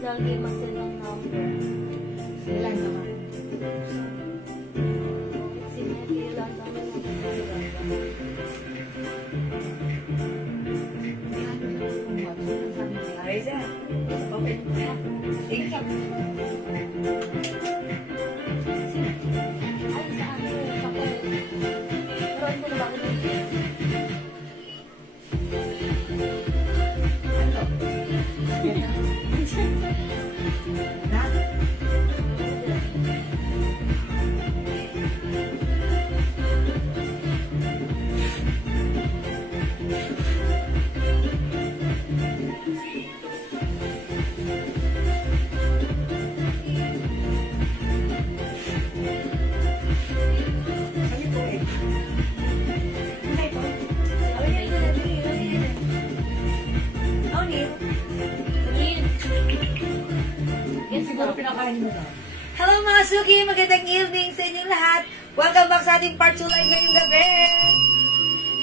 lagi masalang number. Sila naman. Sila naman. Arisa, open mo na. Thank you. Ay, sa ano, sa pwede. Meron ko na ba ako dito? Hello mga Suki! Magandang evening sa inyong lahat! Welcome back sa ating part 2 live ngayong gabi!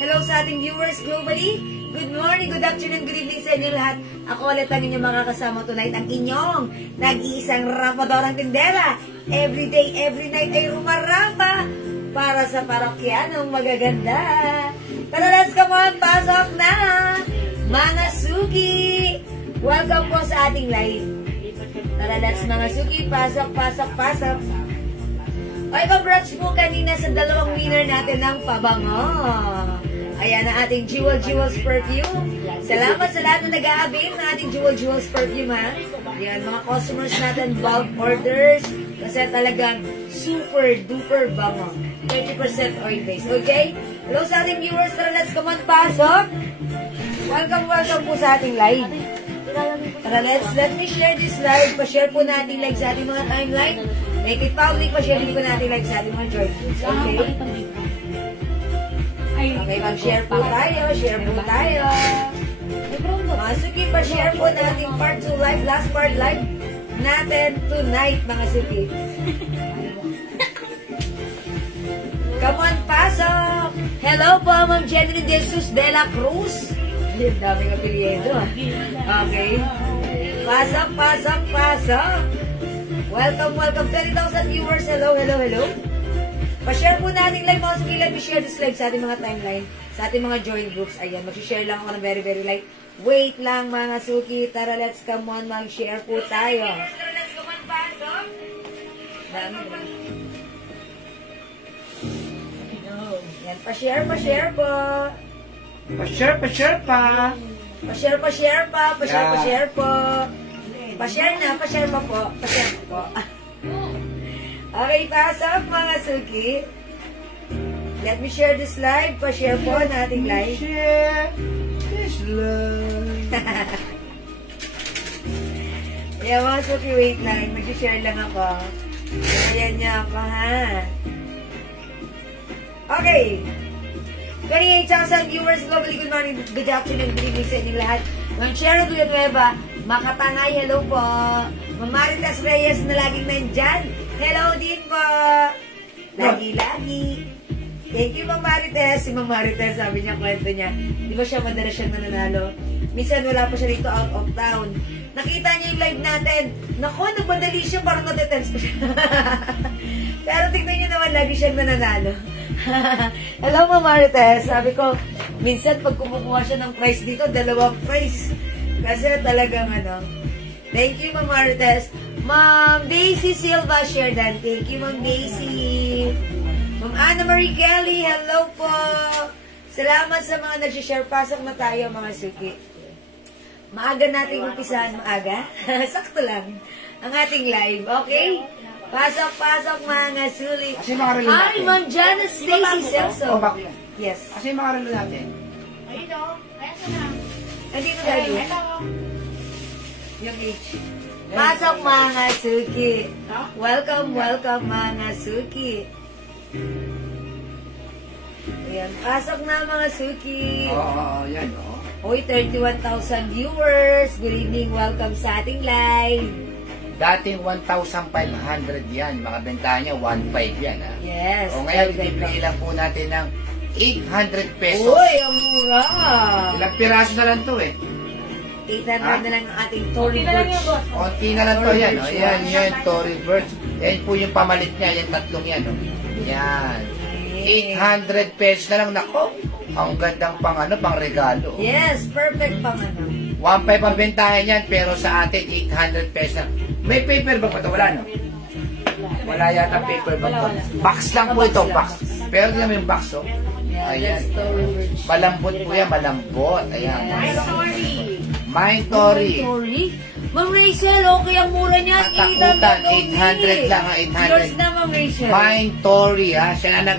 Hello sa ating viewers globally! Good morning, good afternoon, good evening sa inyong lahat! Ako ulit ang inyong makakasama tonight, ang inyong nag-iisang rapadorang tindera. Every day, every night ay rumarapa para sa parokyanong magaganda. Tara, let's come on! Pasok na! Mga Suki! Welcome po sa ating live. Tara, let's mga Suki, pasok, pasok, pasok. Ay, congrats po kanina sa dalawang winner natin ng pabango. Ayan ang ating Jewels perfume. Salamat sa lahat na nag-a-avail ng ating Jewels perfume, ha. Ayan, mga customers natin, bulk orders. Kasi talagang super duper bango. 30% oil base, okay? Hello sa ating viewers, tara, let's come on, pasok. Welcome, welcome po sa ating live. Tara, let me share this live. Pa-share po natin live sa ating mga timeline. Make it public. Pa-share din po natin live sa ating mga journals. Okay? Okay, mag-share po tayo. Share po tayo. Mga Suki, pa-share po natin part 2 live. Last part live natin tonight, mga Suki. Come on, pasok! Hello po, Ma'am Jenny de Jesus de la Cruz. Ang daming apelyido. Okay. Pasok, pasok, pasok. Welcome, welcome. 30,000 viewers. Hello, hello, hello. Pa-share po natin live. Mga Suki, let me share this live sa ating mga timeline, sa ating mga join groups. Ayan, mag-share lang ako ng very, very light. Wait lang, mga Suki. Tara, let's come on. Mag-share po tayo. Tara, let's come on, pasok. Dami. Yan, pa-share, pa-share po. Pa-share pa. Pa-share pa. Pa-share, pa-share po. Pa-share na, pa-share pa po. Pa-share po. Okay, pasok mga Suki. Let me share this live. Pa-share po nating live. Share this live. Ayan mga Suki, wait lang. Mag-share lang ako. Ayan niya ako, ha? Okay. 28,000 viewers globally. Good morning, good afternoon, good evening sa inyong lahat. Ma'am Cheryl Villanueva, Makatangay, hello po. Ma'am Maritas Reyes na laging nandyan. Hello din po. Lagi-lagi. Thank you, Ma'am Marites. Si Ma'am Marites, sabi niya, kwento niya. Di ba siya madalas siyang nananalo? Minsan wala pa siya dito out of town. Nakita niya yung live natin. Naku, nagmadali siya, parang natetense ko siya. Pero tingnan niyo naman, lagi siyang nananalo. Hello, Ma'am Marites. Sabi ko, minsan pag kumukuha siya ng prize dito, 2 prize. Kasi talagang ano. Thank you, Ma'am Marites. Ma'am Daisy Silva, share dan. Thank you, Ma'am Daisy. Ma'am Anna Marie Kelly, hello po. Salamat sa mga nag-share. Pasok na tayo, mga Suki. Maaga natin umpisahan. Maaga? Sakto lang. Ang ating live, okay? Pasok, mga sulit. Hi, Ma'am Janice Stacy Celso. Yes. Kasi yung makaralo natin. Ayun o. Ayan ka na. Andito tayo. Yung H. Pasok, mga Suki. Welcome, welcome, mga Suki. Ayan. Pasok na, mga Suki. Oo, yan. Hoy, 31,000 viewers. Good evening. Welcome sa ating live. Dating 1,500 yan. Makabenta niya 1,500 yan. Ha? Yes. O ngayon, ibibigay lang po natin ng 800 pesos. Uy, ang mura. Ilang piraso na lang to eh. 800 na lang ang ating Tory Okay na lang Burch. yun, boss. Konti na lang to yan. Oh. Yan, Tory Burch. Yan po yung pamalit niya, yung tatlong yan. Oh. Yan. 800 pesos na lang. Nako, ang gandang pang regalo. Yes, perfect pang ano. 1.5 ang bentahan yan, pero sa atin, 800 pesos lang. May paper ba pa ito? Wala, no? Wala yata paper ba? Wala. Box lang po ito, box. Pero tingnan mo yung box, oh. Ayan. That's Tory Burch. Malambot po yan, malambot. Ayan. Yes. Mind Tory. Tory? Ma'am Rachel, okay ang mura niya. Katakutan, 800 lang, 800. Yours na, Ma'am Rachel. Mind Tory, ha? Siya na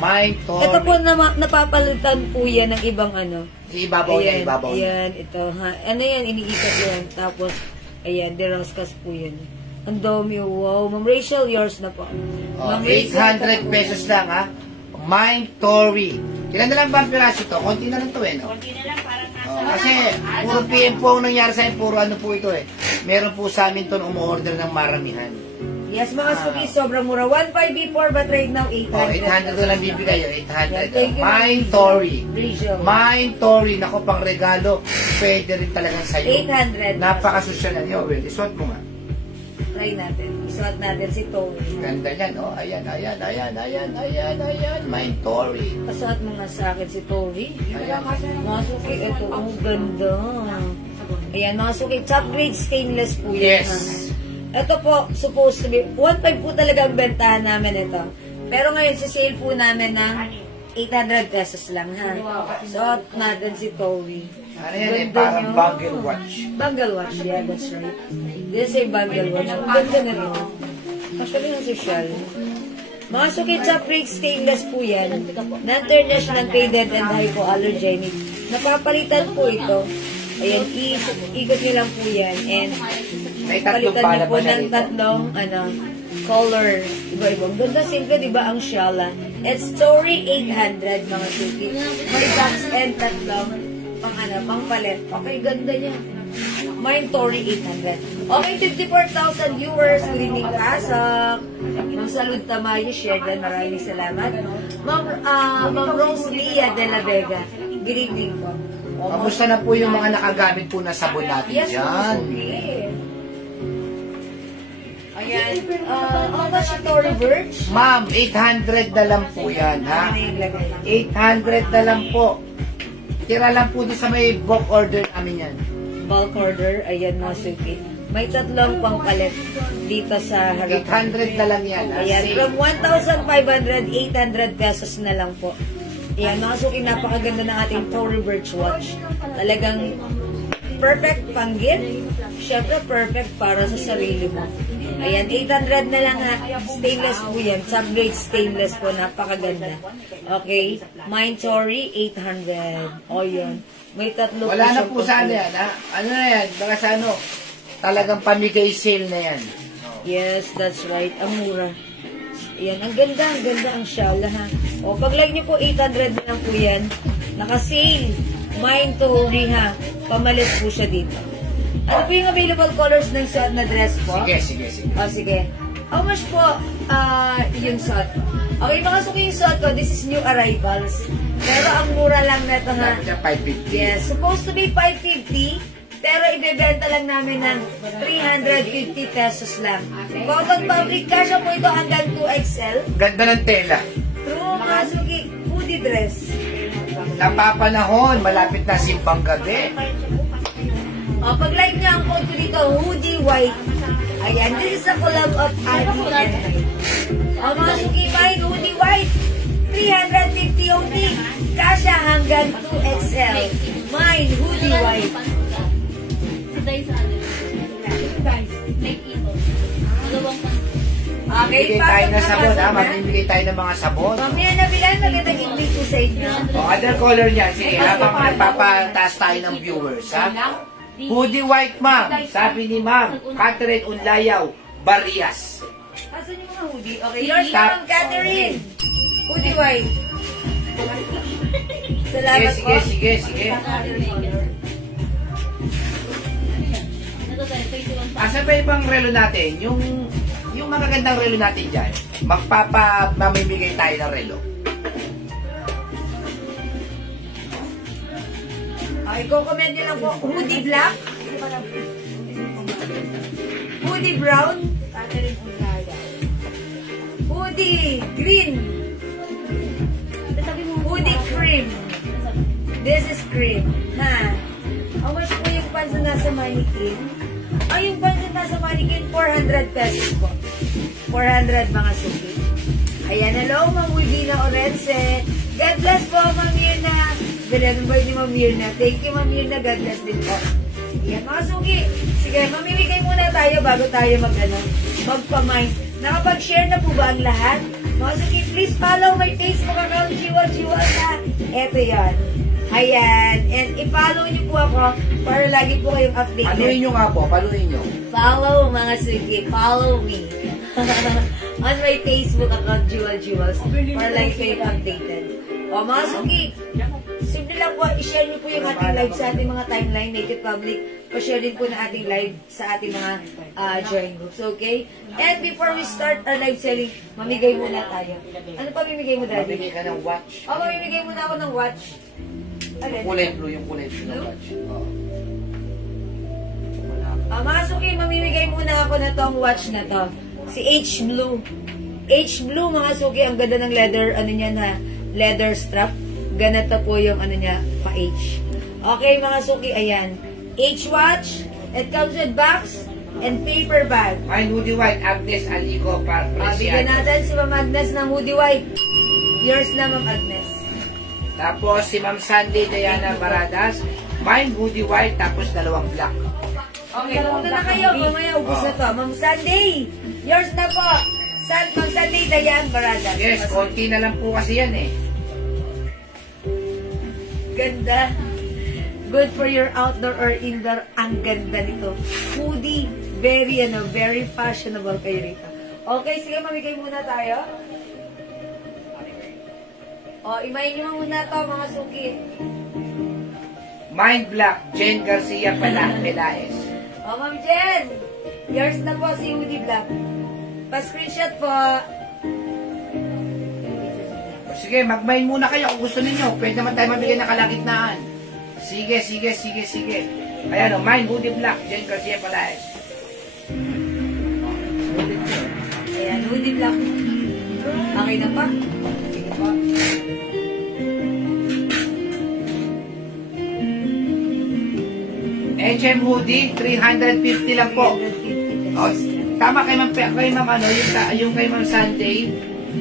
Mind Tory. Ito po napapalitan po yan ng ibang ano. Ibabaw niya, ibabaw niya. Ayan, ito ha. Ano yan, iniikot yan. Tapos, ayan, deroscas po yan. Ang dami, wow. Ma'am Rachel, yours na po. Oh, Ma'am Rachel, 800 pesos lang, ha? Mind Tory. Ilan na lang ba ang piraso ito? Konti na lang ito, no? Konti na lang, parang nasa... Kasi, puro PM po ang nangyari sa akin, puro ano po ito, Meron po sa amin ito umu-order ng maramihan. yes, mga suki, sobrang mura. 1.5 before, but right now, 800. Oh, 800 na lang bibigay, 800. Thank you, Mind Ma'am Tory. Rachel. Mind Tory, nako, pang regalo, pwede rin talagang sa'yo. 800. Napakasosyal na niyo. Well, isuot mo nga. Try natin. Isuot natin si Tory. Ganda yan, oh. Ayan. Mind Tory. Pasuot mo nga sa akin si Tory. Ayan. Mga suki, ito, ang ganda. Ayan, mga suki, top grade stainless po yan. Yes. Ha? Ito po, supposed to be, 1.5 po talaga ang bentahan namin ito. Pero ngayon, sa sale po namin ng 800 pesos lang, ha? Suot natin si Tory. Ano yan, Ganda parang niyo. bangle watch. Bangle watch, yeah, that's right. This ay bangle watch. Ang ganda na rin. Actually, ang social. Mga suki, top grade stainless po yan. Non-international graded and hypoallergenic. Napapalitan po ito. Ayan, ikot nyo lang po yan. And May tatlong palitan pala nyo po ba na ng dito? tatlong, color. Iba-iba. Ang ganda, simple, diba, ang shala. It's Tory 800, mga suki. May box and tatlong pang palet. Okay, ganda niya. Mind Tory 800. Okay, 54,000 viewers. Good evening, Kasak. Ma'am Salud Tamayo, share din. Maraming salamat. Ma'am Rose Lia de la Vega. Good evening po. Kamusta na po yung mga nakagamit po na sabon natin Yes, dyan? okay. Ayan. How much yung Tory Burch? Ma'am, 800 na lang po yan, ha? Ano yung lagay? 800 na lang po. Tira lang po din sa may bulk order namin yan. Bulk order. Ayan, mga suki. May tatlong pangpalit dito sa harap. 800 na lang yan, ha? Ayan, from 1,500, 800 pesos na lang po. Ayan, mga suki, napakaganda ng ating Tory Burch watch. Talagang perfect pang gift. Siyempre, perfect para sa sarili mo. Ayan, 800 na lang ha. Stainless po yan. Subgrade stainless po. Napakaganda. Okay. Mind Tory, 800. O yun. May tatlo Wala na siyang po sa ano yan, ha? Ano na yan? Baka sa ano, talagang pamigay sale na yan. Yes, that's right. Ang mura. Ayan, ang ganda ang shala ha. O, pag like nyo po, 800 na lang po yan. Naka-sale. Mind Tory ha. Pamalit po siya dito. Ano po yung available colors ng suot na dress po? Sige. O, sige. How much po yung suot? Okay, mga suki yung suot ko. This is new arrivals. Pero ang mura lang neto ha. Dapat siya 550. Yes, supposed to be 550. Pero ibebenta lang namin ng 350 pesos lang. Cotton fabric kasha po ito hanggang 2XL. Ganda ng tela. True, mga suki, hoodie dress. Napapanahon, malapit na simbang gabi. O, pag-like niya ang code ko dito, hoodie white. Ayan, this is a collab of Adi and Hype. O, mga suki, mine, hoodie white. 350 only. Kasha hanggang 2XL. Mine, hoodie white. Okay, Bibigay tayo ng sabon, ha? pasok na. Magbibigay tayo ng mga sabon. Mamaya na bilan, magandang English ko sa inyo. O, other color niya. Sige, habang nagpapataas tayo ng viewers, ha? Hoodie white, ma'am. Sabi ni ma'am, Catherine Unlayaw, Barrias. Asan yung mga hoodie? Okay, yours na, Ma'am Catherine. Hoodie white. Salamat po. Sige. Asa pa ibang relo natin? Yung magagandang relo natin dyan, mamimigay tayo ng relo. i-comment nyo lang po, hoodie black, hoodie brown, hoodie green, hoodie cream. This is cream. Ha? How much po yung pants na nasa mannequin? Ay, yung pants na nasa mannequin, 400 pesos po. 400 mga suki. Ayan, hello, Ma'am Wigina Orense. God bless po, Ma'am Mirna. Galing ba ni Ma'am Mirna? Thank you, Ma'am Mirna. God bless din po. Ayan, mga suki. Sige, mamimigay muna tayo bago tayo magpamind. Nakapag-share na po ba ang lahat? Mga suki, please follow my Facebook account, Jiwa na. Eto yan. Ayan. And i-follow niyo po ako para lagi po kayong updated. Paluin nyo nga po, paluin nyo. Follow mga suki. Follow me. On my Facebook account, Jewels. Para lagi kayong updated. O mga suki, simple lang po, i-share niyo po yung ating live sa ating mga timeline, make it public. Pa-share din po na ating live sa ating mga join groups, okay? And before we start our live selling, mamigay muna tayo. Ano pa mamimigay mo, Daddy? Mamimigay ka ng watch. O, mamimigay muna ako ng watch. Yung kulay blue ng watch. Mga suki, mamimigay muna ako na tong watch na to. Si H Blue. H Blue, mga suki, ang ganda ng leather, ano niya na, leather strap. Ganito po yung ano niya, pa-H. Okay, mga suki, ayan. H watch, it comes with box and paper bag. Mine hoodie white, Agnes Alico, Bigyan natin si Ma'am Agnes ng hoodie white. Yours na, Ma'am Agnes. Tapos si Ma'am Sandy Diana Baradas, mine hoodie white, tapos dalawang black. Okay, una na kayo, mamaya ubus na to. Ma'am Sandy, yours na po. Ma'am Sandy Diana Baradas. Yes, konti na lang po kasi yan eh. Ganda. Good for your outdoor or indoor. Ang ganda nito. Hoodie. Very fashionable kayo rito. Okay, sige, mamigay muna tayo. O, imayin nyo muna to, mga suki. Mine black, Jen Garcia Pelaez. O, Ma'am Jen. Yours na po si hoodie black. Pa-screenshot po. Sige, mag-mine muna kayo kung gusto ninyo. Pwede naman tayo mabigyan ng kalagitnaan. Sige. Ayan o, mine hoodie black, Jen Garcia Pelaez. Ayan, hoodie black. Okay na pa? Sige po. HM hoodie, 350 lang po. 350 O, tama kay Ma'am ano, yung kay Ma'am Sunday,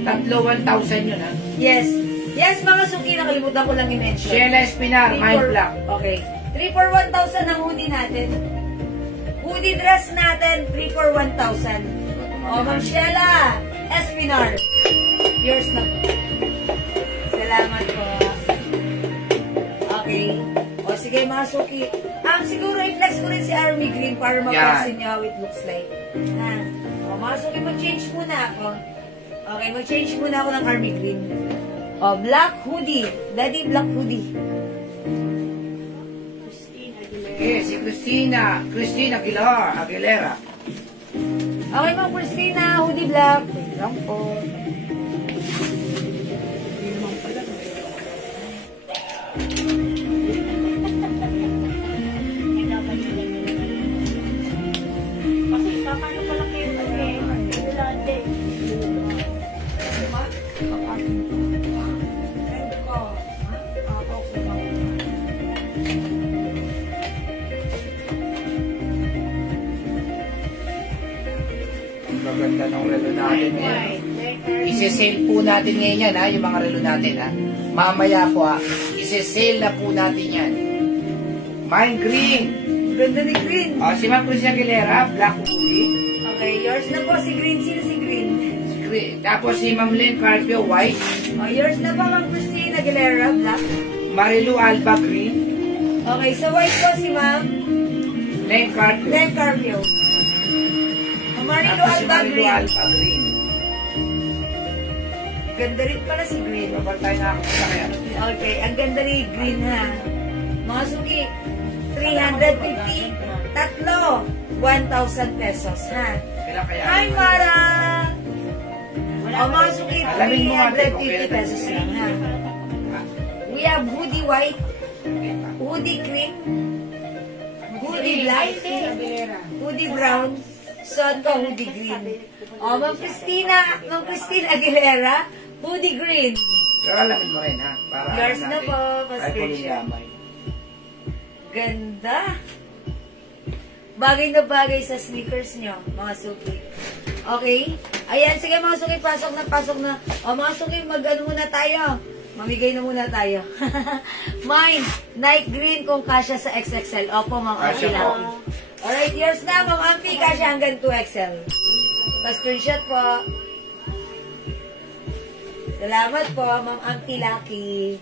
1,000 yun ha. Yes. Yes, mga suki, nakalimutan ko lang i-mention. Sheila Espinar, mine black. Okay. 3 for 1,000 ang hoodie natin. Hoodie dress natin, 3 for 1,000. O, Ma'am Sheila Espinar. Yours na po. Salamat po. Okay. O, sige mga suki. Siguro i-flex ko rin si Army Green para mapasin niya how it looks like. Ha? O, mga suki, mag-change muna ako. Okay, mag-change muna ako ng Army Green. O, black hoodie. Daddy, black hoodie. Okay, si Christina Aguilera. Okay, Ma'am Christina, hoodie black. Wait lang po. Maganda ng relo natin ngayon. Isi-sale po natin ngayon yan ha, yung mga relo natin ha. Mamaya po ha, isi-sale na po natin yan. Mine green. Ganda ni Green. O, si Ma'am Christina Aguilera, black hoodie. Okay, yours na po si Green. Sino si Green? Tapos si Ma'am Len Carpio, white. O, yours na po, Ma'am Christina Aguilera, black. Marilu Alba, green. Okay, so white po si Ma'am Len Carpio. Len Carpio. Marilu Tapos si Alba, Marilu Green. Alba, green. Ganda rin pala si Green. Kapag tayo nakapunta kaya. Okay, ang ganda ni Green ha. Mga suki, 350, tatlo, 1,000 pesos ha. Kailan kaya? Hi, Mara! O mga suki, Alamin mo ate kung 350 kailan pesos lang ha. We have hoodie white, hoodie cream, hoodie black, hoodie brown, suot ko hoodie green. O, Ma'am Christina Aguilera, hoodie green. Pero alamin mo rin, ha? Para Yours na po, Ay, pa-screenshot. kulilamay. Ganda. Bagay na bagay sa sneakers nyo, mga suki. Okay? Ayan, sige mga suki, pasok na. O mga suki, mag-ano muna tayo. Mamigay na muna tayo. Mine, night green kung kasya sa XXL. Opo, Ma'am Ampi Kasya po. Lucky. Alright, yours na, Ma'am Ampi, kasya hanggang 2XL. Pa-screenshot po. Salamat po, Ma'am Ampi Lucky.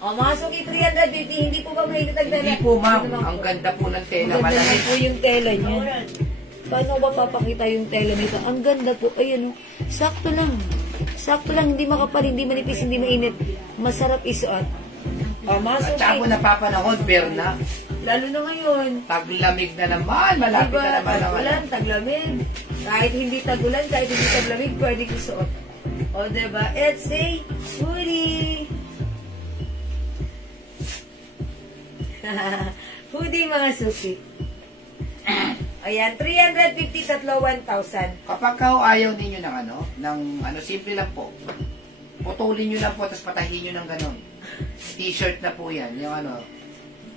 O, mga suki, 350, hindi po ba mainit ang tela? Hindi po, ma'am. Ang ganda po ng tela. Ang ganda Malamig. po yung tela niya. Paano ba papakita yung tela nito? Ang ganda po. Ayan o. Sakto lang. Sakto lang. Hindi makapal, hindi manipis, hindi mainit. Masarap isuot. O, mga At suki. saka po napapanahon, Berna. Lalo na ngayon. Taglamig na naman. Malapit na naman ang Tagulan, taglamig. Kahit hindi tagulan, kahit hindi taglamig, pwede isuot. O, diba? It's a hoodie. Hoodie, mga suki. Ayan, 350 tatlo, 1,000. Kapag ayaw ninyo ng simple lang po. Putulin nyo lang po, tapos patahin nyo ng ganon. T-shirt na po yan. Yung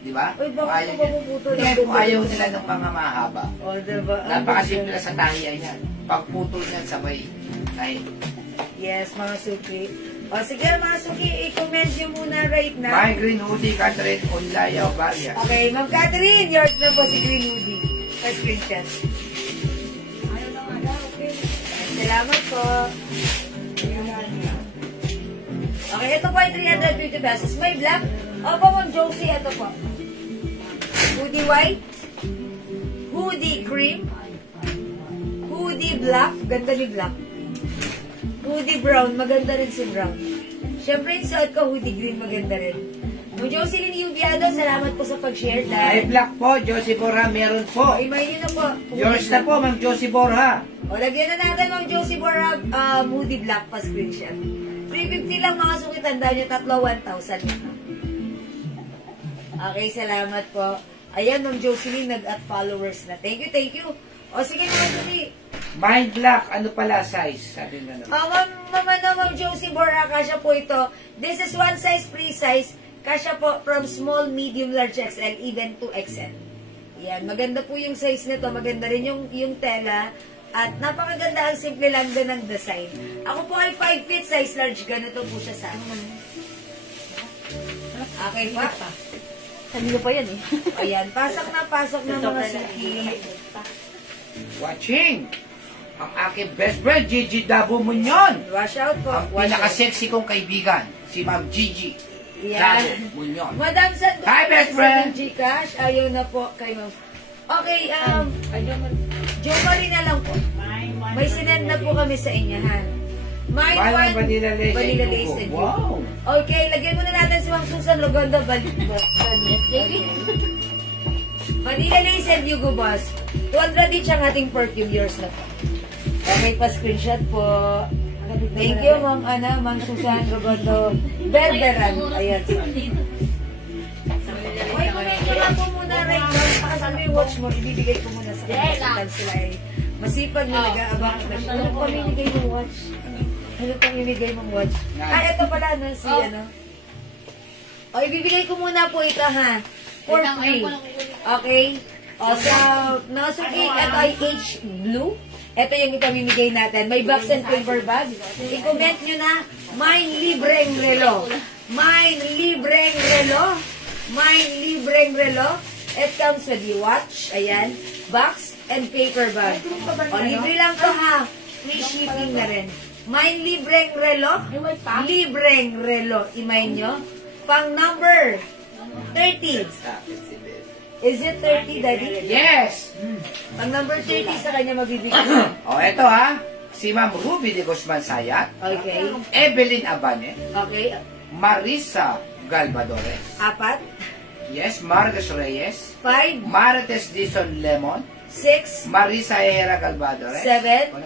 di ba? Uy, bakit Kung ito mapuputol? Hindi, kung ayaw nila ng mga mahaba. O, diba? Ang Napakasimple ganda. lang sa tahiyan yan. Pagputol yan, sabay. Ay, Yes, mga suki. O, sige, mga suki, i-comment nyo muna right now. my green hoodie, Catherine Onlayaw, Barrias. Okay, Ma'am Catherine, yours na po si Green Hoodie. First screenshot. Salamat po. Okay, ito po ay 350 pesos. May black. Opo, Ma'am Josie, ito po. Hoodie white. Hoodie cream. Hoodie black. Ganda ni black. Hoodie brown. Maganda rin si brown. Siyempre, yung suot ko, hoodie green. Maganda rin. Ma'am Jocelyn Yubiado, salamat po sa pag-share. Ay, black po, Josie Borja, meron po. Imay nyo na po. Yours na po, Ma'am Josie Borja. O, lagyan na natin Ma'am Josie Borja, Moody Black pa screenshot. 350 lang mga sukit. Tandaan nyo, tatlo, 1,000 na. Okay, salamat po. Ayan, Ma'am Jocelyn, nag-at followers na. Thank you. O, sige mga sukit. My black, ano pala size? Sabi na naman. Ma'am Josie Borja, kasya po ito. This is one size, free size. Kasya po from small, medium, large XL, even to XL. Yan, maganda po yung size nito. Maganda rin yung tela. At napakaganda ang simple lang din ng design. Ako po ay 5 feet size large. Ganito po siya sa akin. Okay pa. Kanino pa yan eh. Ayan, pasok na mga suki. Watching! Ang aking best friend, Gigi Dabo Muñon. Wash out po. Ang Wash out. pinaka-sexy kong kaibigan, si Ma'am Gigi Yan. Dabo Muñon. Madam San, Hi, best friend. Gcash. Ayaw na po kay Ma'am. Okay, Jo Marie na lang po. May sinend na po kami sa inyo, ha? Mine Walang one, vanilla lace vanilla and lace coco. and Wow. Okay, lagyan muna natin si Ma'am Susan Rogondo. Vanilla lace and Yugo Boss. 200 each ang ating perfume. Yours na po. Okay, pa-screenshot po. Thank you, Ma'am Susan Rogondo. Berberan. Ayan. Uy, comment ko lang po muna right now. Pakasal mo yung watch mo. Ibibigay ko muna sa kanila. Sila ay masipag na nag-aabang na siya. Ano pa minigay mong watch? Ano pang ibigay mong watch? Ah, ito pala, si ano. O, ibibigay ko muna po ito, ha? For free. Okay? O, so, Nasuki, ito ay H-Blue. Ito yung ipamimigay natin. May box and paper bag. I-comment nyo na, mine libreng relo. Mine libreng relo. Mine libreng relo. It comes with the watch. Ayan. Box and paper bag. O, libre lang to, ha? Free shipping na rin. Mine libreng relo. Libreng relo. Imay nyo. Pang number 30. Is it 30, Daddy? Yes! Pang number 30 sa kanya mabibigay. O, eto ha. Si Ma'am Ruby de Guzman Sayat. Okay. Evelyn Abane. Okay. Marisa Galvadores. 4. Yes, Marcos Reyes. 5. Marites Dizon Lemon. 6. Marisa Ehera Galvadores. 7.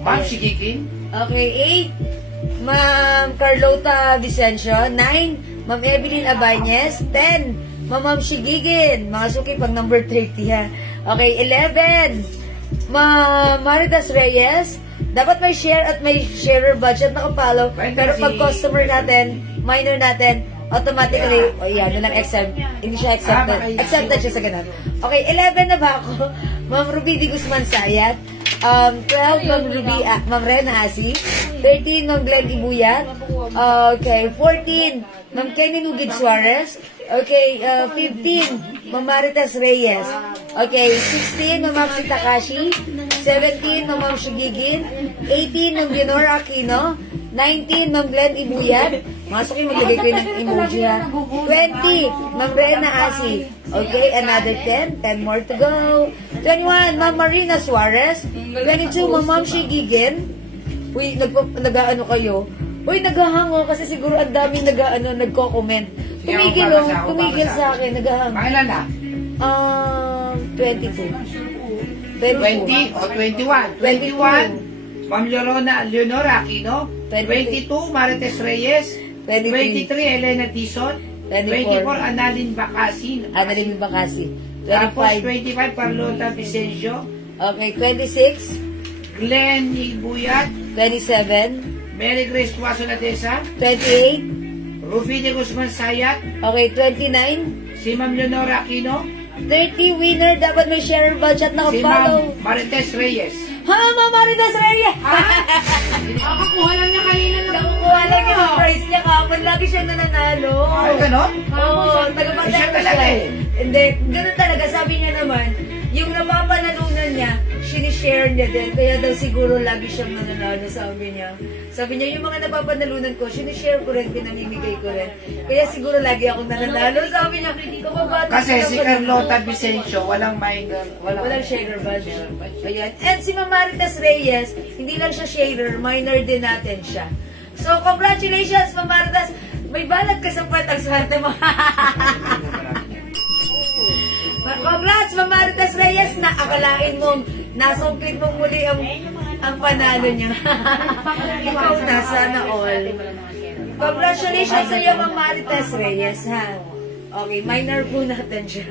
Ma'am Shigikin. Okay. 8. Ma'am Carlota Vicencio. 9. Ma'am Evelyn Abanez. 10, Ma'am Shigigin. Mga suki, pang number 30 ha. Okay, 11, Ma'am Maritas Reyes. Dapat may share at may sharer budget nakapalo. Pero pag customer natin, minor natin, automatically, yan, yun lang exempt. Hindi siya accepted. Accepted siya sa ganun. Okay, 11 na ba ako? Ma'am Ruby D. Guzman Sayat. 12, Ma'am Rena Asi. 13, Ma'am Glenn Ibuyat. Okay, 14, Ma'am Kenny Nugid Suarez. Okay, 15, Ma'am Maritas Reyes. Okay, 16, Ma'am Maxi Takashi. 17, Ma'am Shigigin. 18, Ma'am Leonora Aquino. 19, Ma'am Glenn Ibuyat. Masukin, maglagay ko ng emoji ha. 20, Ma'am Rena Asi. Okay, another 10. 10 more to go. 21, Ma'am Marina Suarez. 22, Ma'am Shigigin. Uy, nag-ano kayo? Uy, naghahango kasi siguro ang daming nagko-comment. Tumigil sa akin, naghahang. Pakailan na? 22. 20 o 21? 21, Ma'am Leonora Aquino. 22, Marites Reyes. 23, Elena Tison. 24, Annalyn Bacasi. Annalyn Bacasi. Tapos 25, Carlota Vicencio. Okay, 26. Glenn Ibuyat. 27. Mary Grace Tuaso Nadesa. 28. Rufy de Guzman Sayat. Okay, 29. Si Ma'am Leonora Aquino. 30, winner. Dapat may share budget na Si follow. Ma'am Marites Reyes. Ha, Ma'am Maritas Reyes! Nakakuha lang niya kanina ng Nakukuha lang yung prize niya kapag lagi siya nananalo. Ay, ganon? Oo, tagapagdala Siya ko talaga siya. eh. Hindi, ganun talaga. Sabi niya naman, yung napapanalunan niya, sinishare niya din. Kaya daw siguro lagi siyang nananalo, sabi niya. Sabi niya, yung mga napapanalunan ko, sinishare ko rin, pinamimigay ko rin. Kaya siguro lagi akong nananalo. Sabi niya, kapabata Kasi si Carlota Vicencio, walang minor. walang sharer budget. Ayan. And si Ma'am Maritas Reyes, hindi lang siya sharer, minor din natin siya. So, congratulations, Ma'am Maritas. May balat ka sa puwet, ang swerte mo. Congrats, Ma'am Maritas Reyes, na akalain mong nasungkit mong muli ang panalo niya. Ikaw na, sana all. Congratulations sa iyo, Ma'am Maritas Reyes, ha? Okay, minor po natin siya.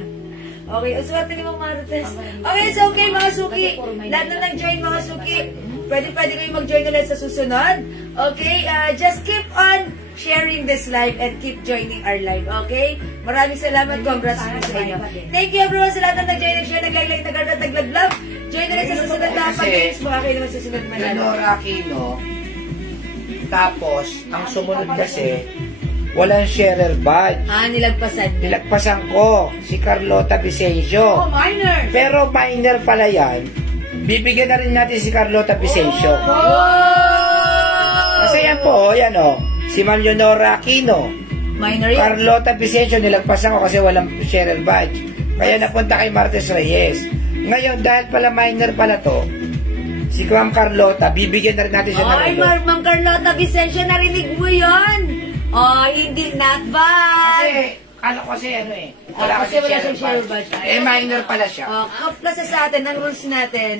Okay, ang swerte ni Ma'am Maritas. Okay, so okay, mga suki. Lahat na nag-join, mga suki. Pwede kayo mag-join ulit sa susunod. Okay, just keep on sharing this live and keep joining our live. Okay? Maraming salamat. Congrats po sa inyo. Thank you everyone sa lahat na nag-join, nag-share, nag-like, nag-heart, nag-love. Join na rin sa susunod na pag-games. Baka kayo naman sa susunod manalo. Leonora Aquino. Tapos, ang sumunod kasi, walang sharer badge. Nilagpasan. Nilagpasan ko si Carlota Vicencio. Oh, minor! Pero minor pala yan. Bibigyan na rin natin si Carlota Vicencio. Kasi yan po, yan o. Si Ma'am Leonora Aquino. Minor yan. Carlota Vicencio, nilagpasan ko kasi walang sharer badge. Kaya napunta kay Marites Reyes. Ngayon, dahil pala minor pala to, si Ma'am Carlota, bibigyan na rin natin siya ng Ay, reward. Ma'am Carlota Vicencio, narinig mo yun? Oh, hindi, not bad. Kasi, kala ko kasi ano eh. Wala Kasi wala sharer siyang sharer badge. badge. Eh, minor pala siya. Kasi sa atin, ang rules natin,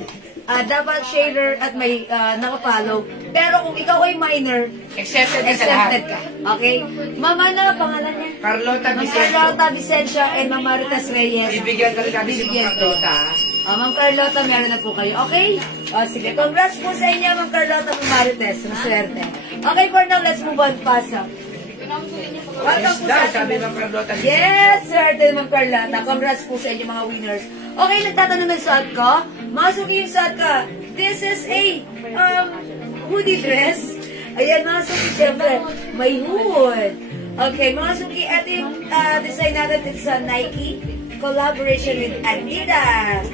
dapat sharer at may nakafollow. Pero kung ikaw ay minor, Accepted ka sa lahat. exempted ka. Okay? Mama na, pangalan niya? Carlota Ma'am Vicencio. Carlota Vicencio and Ma'am Maritas Reyes. Bibigyan na rin natin si Ma'am Bibigyan ko. Carlota. Ma'am Carlota, meron na po kayo. Okay? Sige. Congrats po sa inyo, Ma'am Carlota, Ma'am Marites. Maswerte. Okay, for now, let's move on. Pass up. Welcome po sa Sabi ating... Ma'am Carlota. Yes, sir. Ma'am Carlota. Congrats po sa inyo, mga winners. Okay, nagtatanong ng suot ko. Masuki yung suot ko. This is a hoodie dress. Ayan, masuki, syempre. May hood. Okay, masuki, ito yung design natin. It's a Nike collaboration with Adidas.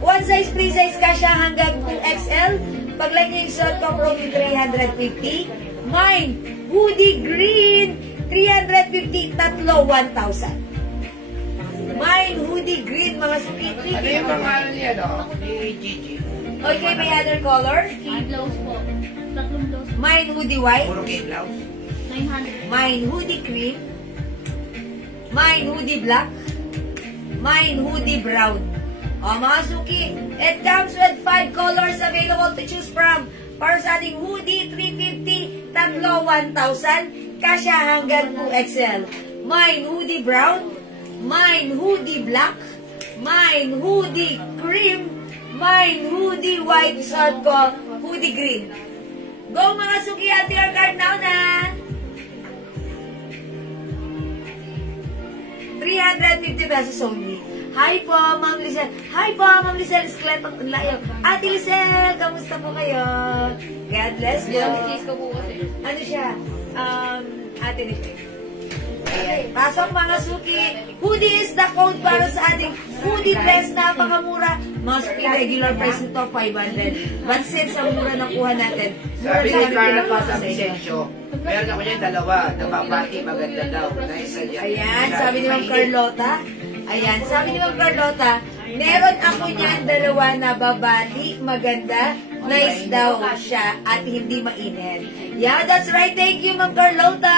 One size, free size ka siya hanggang 2XL. Pag like niyo yung suot ko, protein 350. Mine, hoodie green, 350, tatlo, 1,000. Mine, hoodie green, mga suki, Ano yung mga ano niya, no? Ni Gigi. Okay, may other color? Blouse po. Tatlong blouse. Mine, hoodie white. Puro gay blouse. 900. Mine, hoodie cream. Mine, hoodie black. Mine, hoodie brown. Mga suki, it comes with 5 colors available to choose from. Para sa ating hoodie, 350, tatlo, 1,000. Kasya hanggang 2XL. mine hoodie brown, mine hoodie black, mine hoodie cream, mine hoodie white, suot ko hoodie green. Go mga suki, ante your card now na. 350 pesos only. Hi po, Ma'am Lizelle. Hi po, Ma'am Lizelle Escleto. Ate Lizelle, kamusta po kayo? God bless you. Ano siya? Ate Lizelle. Ayan. Pasok mga suki. Hoodie is the code para sa ating hoodie dress. Napakamura. Mga suki, regular price nito, 500. But since ang mura na kuha natin, Sabi ni Carla pa sa Vicencio, meron ako niya dalawa, nababati maganda daw. Nice yan. Ayan, sabi ni Ma'am Carlota. Ayan, sabi ni Ma'am Carlota, meron ako niyan dalawa na babati, maganda, nice daw siya, at hindi mainit. Yeah, that's right. Thank you, Ma'am Carlota.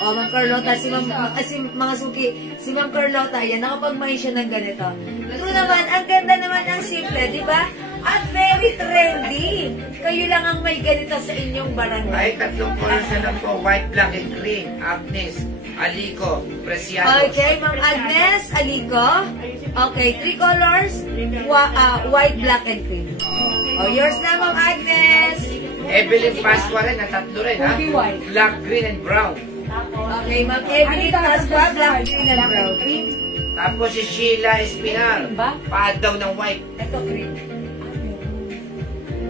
Oh, Ma'am Carlota, mga suki, si Ma'am Carlota, ayan, nakapag-mind siya ng ganito. True naman, ang ganda naman ang simple, di ba? At very trendy. Kayo lang ang may ganito sa inyong barangay. Ay, tatlong colors na lang po, white, black, and green. Agnes, Alico, Preciados. Okay, Ma'am Agnes, Alico. Okay, 3 colors, white, black, and green. Oh, yours na, Ma'am Agnes. Evelyn Pasqua rin, na tatlo rin, ha? Black, green, and brown. Okay, Ma'am Evelyn Pasqua, black, green, and brown. Tapos si Sheila Espinar, paad daw ng white. Ito, green.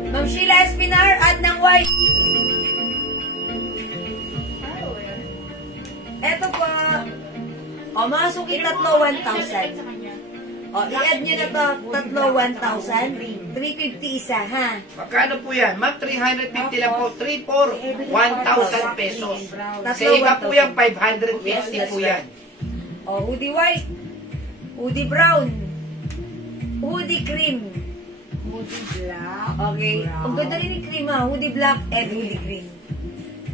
Ma'am Sheila Espinar, add ng white. Ito po. O, mga suki, tatlo, 1,000. O, i-add nyo na to, tatlo, 1,000. 350 isa, ha? Magkano po yan? Ma'am, 350 lang po. 3 for 1,000 pesos. Sa iba po yan, 550 po yan. O, hoodie white. Hoodie brown. Hoodie cream. Hoodie black. Okay. Ang ganda rin yung cream, ha? Hoodie black and hoodie green.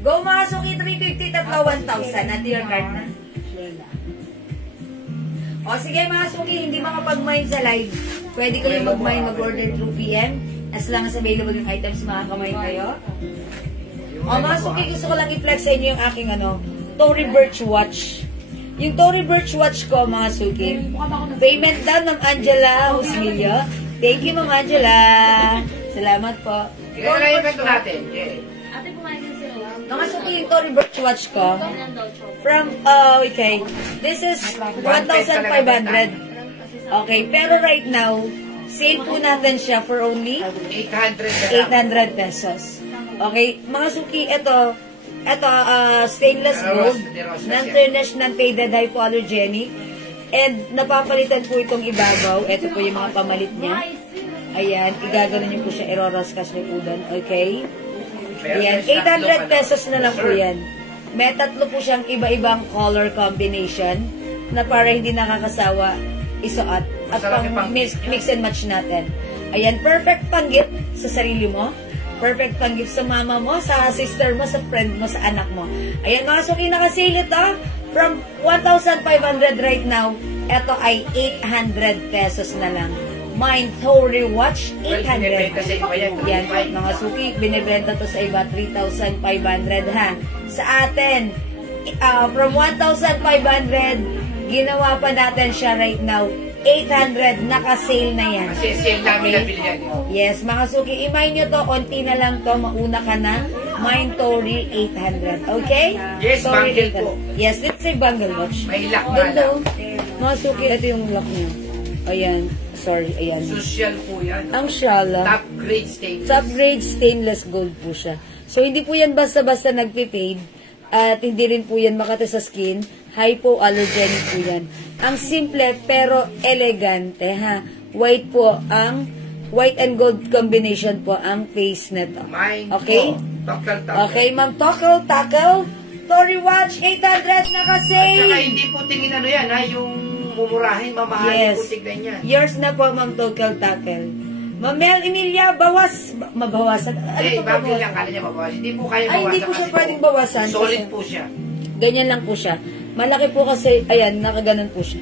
Go mga suki, 350, tatlo, 1,000. At your card na. O sige mga suki, hindi makapag-mine sa live. Pwede kayo mag-mine, mag-order through PM. As long as available yung items, makaka-mine kayo. O mga suki, gusto ko lang i-flex sa inyo yung aking Tory Burch watch. Yung Tory Burch watch ko, mga suki. Payment down ng Angela Husmilio. Thank you, Ma'am Angela. Salamat po. Kaya na yung kanto natin. Mga suki, yung Tory Burch watch ko. From, okay. This is 1,500. Okay, pero right now, sale po natin siya for only 800 pesos. Okay, mga suki, ito stainless gold, non-tarnished, non-faded, hypoallergenic, and napapalitan po itong ibabaw. Ito po yung mga pamalit niya. Ayan, igagano niyo po siya, iroraskas niyo po doon. Okay? Ayan, 800 pesos na lang po yan. May tatlo po siyang iba-ibang color combination na para hindi nakakasawa isuot. At pang mix and match natin. Ayan, perfect pang gift sa sarili mo. Perfect pang gift sa mama mo, sa sister mo, sa friend mo, sa anak mo. Ayan mga suki, nakasale ito. From 1,500 right now, ito ay 800 pesos na lang. Mine Tory watch, 800. Yan, mga suki, binibenta to sa iba, 3,500 ha. Sa atin, from 1,500, ginawa pa natin siya right now, 800, naka-sale na yan. Kasi sale namin na bilyan nyo. Yes, mga suki, imay nyo to, konti na lang to, mauna ka na. Mine Tory, 800. Okay? Yes, Tory, bangle 800. po. Yes, let's say bangle watch. May lock na Ganda. lang. Mga suki, ito yung lock niya. Ayan. Sorry, ayan. Social po yan. Ang shala. Top grade stainless. Top grade stainless gold po siya. So, hindi po yan basta-basta nagpipade. At hindi rin po yan makata sa skin. Hypoallergenic po yan. Ang simple pero elegante ha. White po ang white and gold combination po ang face nito. Okay? Okay, Ma'am Tackle. Tory watch, 800 nakasave. At saka hindi po tingin ano yan ha, yung mumurahin, mamahalin po tignan yan. Yours na po, Ma'am Tackle. Ma'am Mel Emilia, mabawasan. Ano Eh, po bagay lang, kala niya mabawasan. Hindi po kaya bawasan. Hindi po siya pwedeng bawasan. Solid po siya. Ganyan lang po siya. Malaki po kasi, ayan, nakaganon po siya.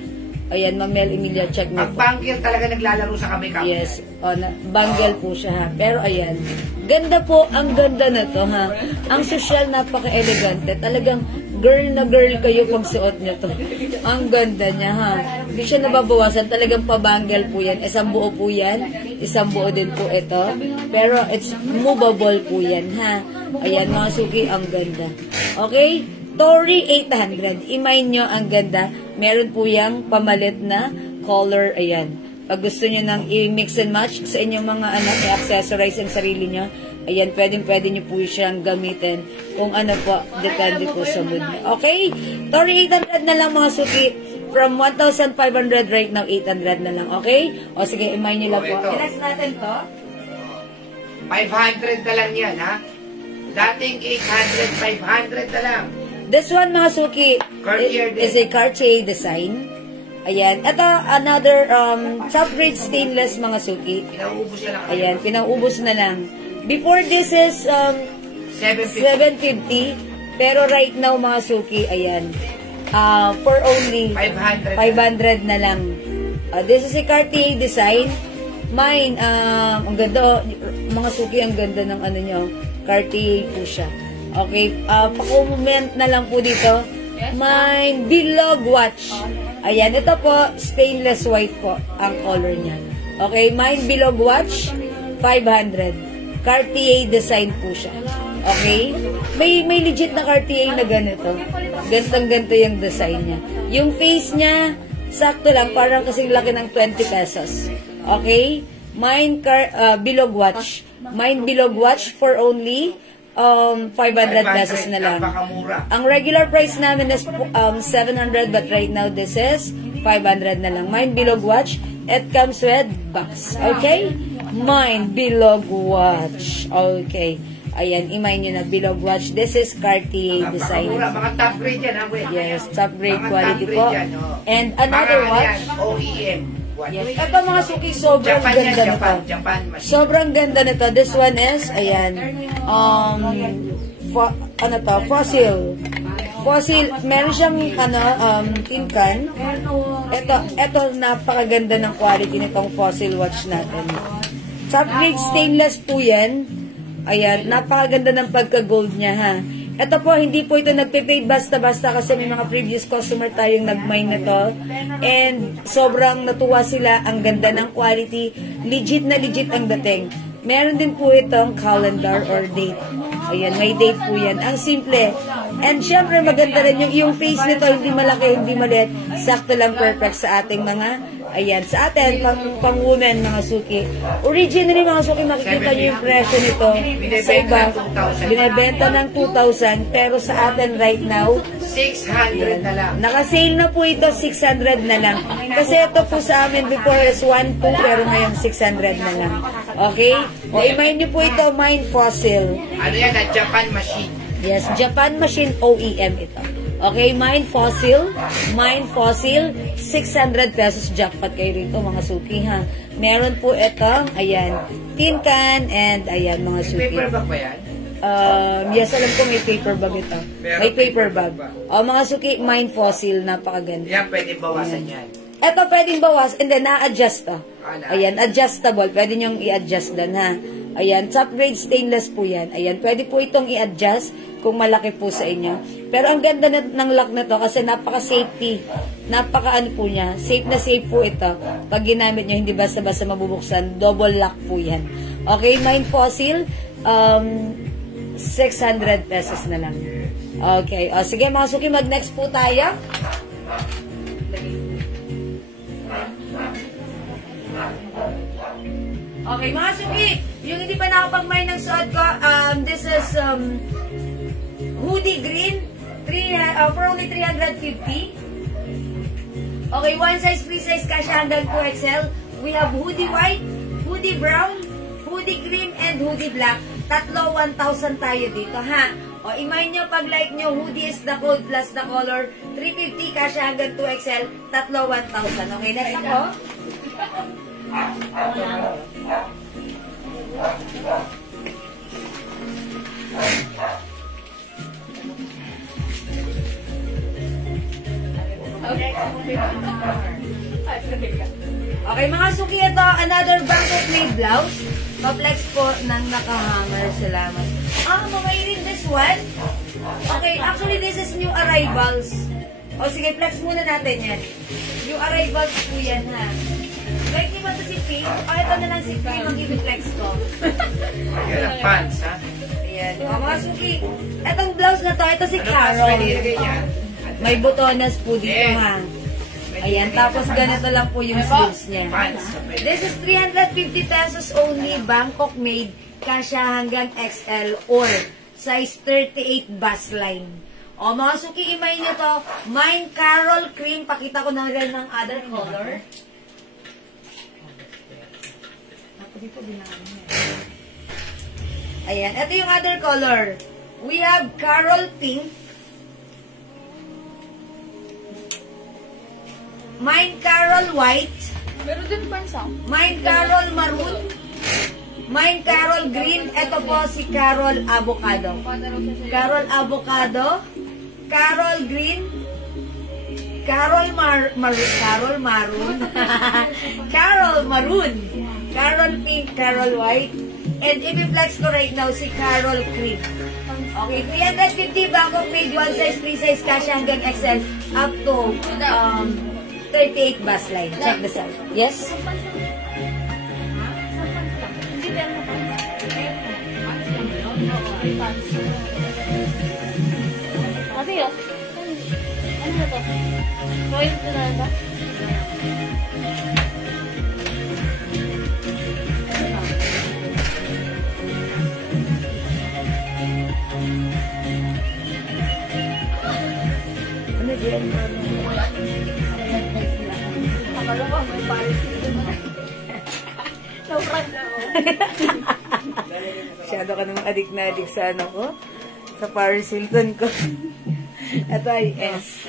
Ayan, Ma'am Mel Emilia, check mo Ang po. banker talaga naglalaro sa kami-kami. Yes, bangle po siya ha. Pero ayan, ganda po, ang ganda na to ha. Ang social, napaka-elegante. Talagang girl na girl kayo pag suot nyo to. Ang ganda niya, ha. Hindi siya nababawasan. Talagang pabanggel po yan. Isang buo po yan. Isang buo din po ito. Pero it's movable po yan, ha. Ayan, mga suki, ang ganda. Okay? Tori 800. Imay nyo, ang ganda. Meron po yung pamalit na color. Ayan. Pag gusto nyo nang i-mix and match sa inyong mga anak, i-accessorize ang sarili nyo, ayan, pwede nyo po siyang gamitin kung ano po, depende po sa mood nyo. Okay? Tori 800 na lang, mga suki. From 1,500 right now, 800 na lang. Okay? O sige, imay nyo lang po. Relax natin to. 500 na lang yan, ha? Dating 800, 500 na lang. This one, mga suki, is a Cartier design. Ayan. Ito, another top grade stainless, mga suki. Pinaubos na lang. Ayan, pinaubos na lang. Before this is 750. Pero right now, mga suki, ayan, for only 500 na lang. This is a Cartier design. Mine, ang ganda, mga suki, ang ganda ng ano nyo. Cartier po siya. Okay, pa-comment na lang po dito. Mine, Bilog Watch. Ayan, ito po, stainless white po ang color niya. Okay, mine, Bilog Watch, 500. Cartier design po siya. Okay? May legit na Cartier na ganito. Gantang-ganto yung design niya. Yung face niya, sakto lang, parang kasing laki ng 20 pesos. Okay? Mine, Bilog Watch. Mine, Bilog Watch for only 500 pesos na lang. Ang regular price namin is 700, but right now this is 500 na lang. Mine Bilog Watch. It comes with box. Okay? Mine Bilog Watch. Okay. Ayan, imay nyo na Bilog Watch. This is Cartier design. Mga top grade yan, ha? Yes, top grade quality po. And another watch. OEM. Yes. Ito, mga suki, sobrang ganda nito. Sobrang ganda nito. This one is, ayan, Fossil. Fossil, meron siyang, tin can. Ito, napakaganda ng quality nitong Fossil watch natin. Top grade stainless po yan. Ayan, napakaganda ng pagka-gold niya, ha. Ito po, hindi po ito nagpe-fade basta-basta kasi may mga previous customer tayong nag-mine na to. And sobrang natuwa sila. Ang ganda ng quality. Legit na legit ang dating. Meron din po itong calendar or date. Ayan, may date po yan. Ang simple. And syempre maganda rin yung face nito. Hindi malaki, hindi maliit. Sakto lang, perfect sa ating mga, ayan, sa atin, pang women, mga suki. Originally, mga suki, makikita nyo yung presyo nito. Sa iba, binibenta ng 2,000. Pero sa atin right now, 600 na lang. Naka-sale na po ito, 600 na lang. Kasi ito po sa amin before is 1,200, pero ngayon 600 na lang. Okay? Na-imay nyo po ito, Mine Fossil. Ano yan? A Japan machine. Yes, Japan machine OEM ito. Okay, Mine Fossil. Mine Fossil, 600 pesos. Jackpot kayo rito, mga suki, ha. Meron po ito, ayan, tin can, and ayan, mga suki. Paper bag ba yan? Yes, alam ko may paper bag ito. May paper bag. O, mga suki, Mine Fossil, napakaganda. Yan, pwede bawasan yan. Ito, pwedeng bawas, and then na-adjust to. Ayan, adjustable. Pwede nyong i-adjust doon, ha. Ayan, top grade stainless po yan. Ayan, pwede po itong i-adjust kung malaki po sa inyo. Pero ang ganda ng lock na to kasi napaka-safety. Napaka-ano po niya. Safe na safe po ito. Pag ginamit nyo, hindi basta-basta mabubuksan. Double lock po yan. Okay, Mine Fossil, 600 pesos na lang. Okay, o sige mga suki, mag-next po tayo. Okay, mga suki, yung hindi pa nakapag-mine ng suot ko, this is hoodie green, for only 350. Okay, one size, free size, kasya hanggang 2XL. We have hoodie white, hoodie brown, hoodie green, and hoodie black. Tatlo, 1,000 tayo dito, ha? O, imay nyo, pag like nyo, hoodie is the code plus the color. 350, kasya hanggang 2XL. Tatlo, 1,000. Okay, next ako. Okay, mga suki, ito, another bangkok made blouse. Pa-flex po ng nakahanger. Salamat. Mamay rin this one. Okay, actually this is new arrivals. O sige, flex muna natin yan. New arrivals po yan ha. Like di ba ito si Pink? O ito na lang si Pink ang i-flex ko. Yan ang pants, ha? Ayan. O mga suki, itong blouse na to, ito si Carol. May botones po dito ha. Ayan, tapos ganito lang po yung sleeves niya. This is 350 pesos only, Bangkok made, kasya hanggang XL or size 38 bust line. O mga suki, imay niyo to, Mine Carol Cream, pakita ko na rin ng other color. Ayan, ito yung other color. We have Carol Pink, Mine Carol White, Meron din pansa. Mine Carol Maroon, Mine Carol Green, ito po si Carol Avocado. Carol Avocado, Carol Green, Carol Maroon, Carol Maroon, Carol Pink, Carol White, and i-flex ko right now si Carol Cream. Okay, 350 Bangkok made, one size, 3 size, kasya hanggang XL, up to 38 bust line. Check this out. Yes? Kasi yun. Ano na to? Royal na ba? Ano din? Akala ko may Paris Hilton na. Sobrang na ako. Masyado ka namang adik na adik sa ano ko. Sa Paris Hilton ko. Ito ay S.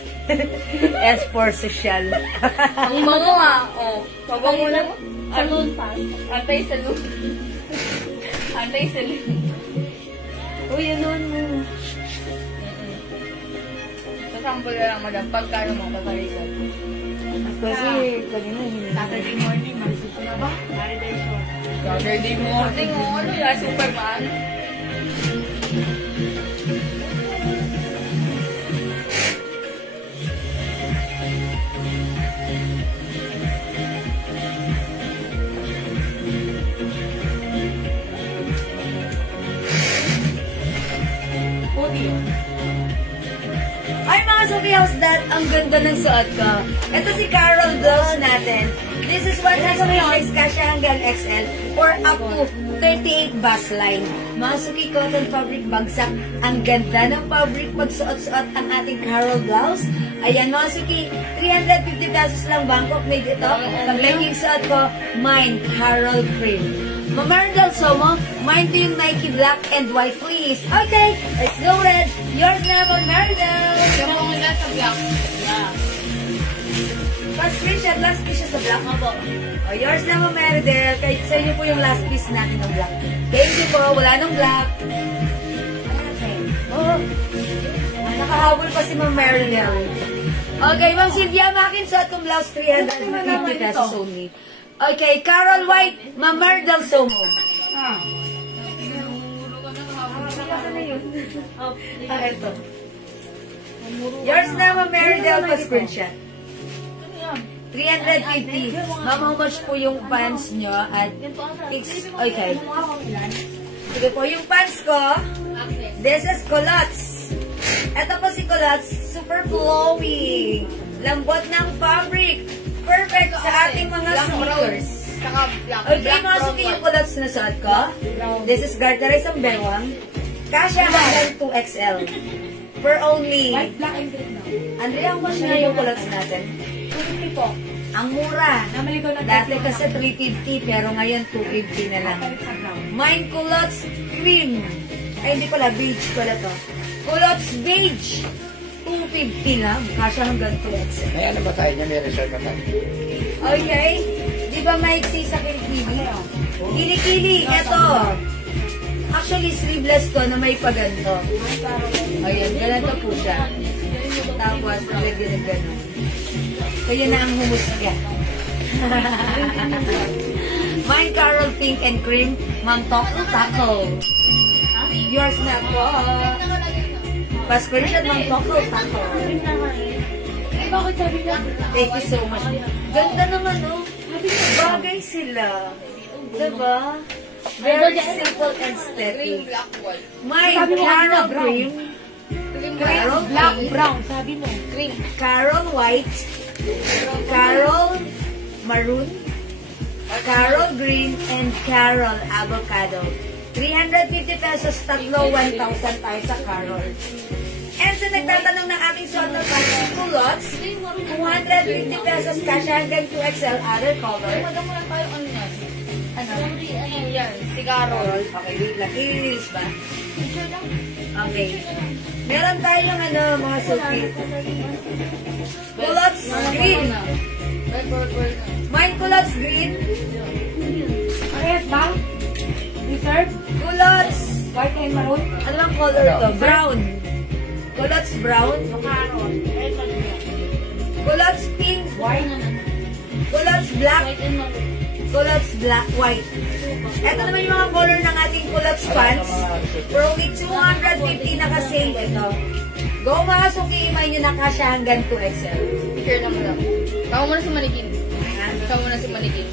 S for social. Ang mga nga, pabango lang. Salon pa. Anti-salon. Anti-salon. Uy, ano mo? Sasample na lang, madam. Pagkano mo paparisan? Kasi, kanina hindi. Saturday morning, mag-suso na ba? Saturday morning, ano yan? Superman? Ay, mga Sophie, how's that? Ang ganda ng suot ko. Ito si Carol blouse natin. This is one size, 3 size, kasya hanggang XL or up to 38 bust line. Mga Suki cotton fabric bagsak. Ang ganda ng fabric pagsuot-suot ang ating Carol blouse. Ayan, mga Suki, 350 pesos lang Bangkok made ito. Pag-liking suot ko, mine, Carol Cream. Mamarindal Somo, mine to yung Nike black and white, please. Okay, let's go red. Yours na, Mamarindal. Yung mga nasa black. Yeah. Last piece siya, last piece siya sa black. O, yours na, Mamarindal. Kahit sa inyo po yung last piece natin ng black. Thank you po, wala nang black. Oh, nakahabol pa si Mamarindal. Okay, Ma'am Sylvia, makin sa itong blouse, 350 pesos only. Okay, Carol White, Mamardal Somo. Ito. Yours na, Mamardal pa screenshot. 350. Ma'am, how much po yung pants nyo? At okay. Sige po, yung pants ko, this is culottes. Ito po si culottes, super flowy. Lambot ng fabric. Perfect sa ating mga sneakers. Okay, mga suki yung culottes na suot ko. This is Garteres ang bewang. Kasya hanggang 2XL. For only... Andre, how much na yung culottes natin? 250 po. Ang mura. Dati kasi 350, pero ngayon 250 na lang. Mine culottes cream. Ay, hindi pala. Beige pala to. Culottes beige. 250 lang. Kasya hanggang 2XL. May ano ba tayo niya? May resort na tayo. Okay. Di ba maiksi sa kilikili? Kilikili, eto. Actually, sleeveless to na may paganto. Ayan, ganito po siya. Tapos, nalagyan ng gano'n. Kaya na ang humusga. Mine Carol Pink and Cream, Mang Taco. Yours na po. Pa-screenshot ng Toko Taco. Bakit sabi niya? Thank you so much. Ganda naman, oh. Bagay sila. Diba? Very simple and steady. My Carol cream. Carol Black, pink. brown, sabi mo. Cream. Carol white. Carol maroon. Carol green. And Carol avocado. 350 pesos, tatlo, 1,000 tayo sa Carol. And sa nagtatanong ng ating suot na pants, culottes, 250 pesos kasha hanggang 2XL, other color. Magamulan tayo ano yan? Ano? Yan, si Carol. Okay, wait lang. I-release ba? Picture lang. Okay. Meron tayong ano, mga suki. Culottes green. Red purple. Mine culottes green. Parehas ba? Reserve? Culottes. White and maroon? Ano ang color to? Brown. Culottes brown. Carol. Red and Culottes pink. white. Culottes black. White and maroon. Culottes black, white. Ito naman yung mga color ng ating culottes pants. For only 250 naka-sale ito. Go mga suki, imay nyo na kasya hanggang 2XL. Picture lang mo lang. Tama mo na si Manigin. Tama mo na si Manigin.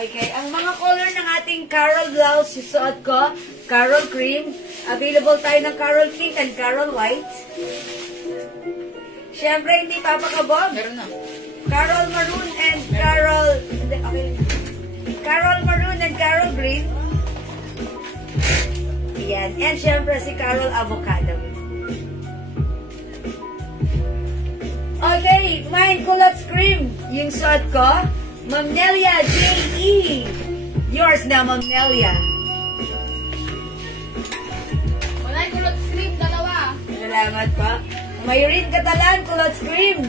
Okay, ang mga color ng ating Carol blouse, yung suot ko, Carol cream. Available tayo ng Carol pink and Carol white. Siyempre, hindi papakabog. Meron na. Carol maroon and Carol... Hindi, okay. Carol maroon and Carol green. Ayan. And siyempre, si Carol avocado. Okay, mine culottes cream. Yung suot ko, Ma'am Nelia J.E. Yours na, Ma'am Nelia. Wala yung kulot sleep, dalawa. Salamat pa. Mayroon Catalan, culottes cream.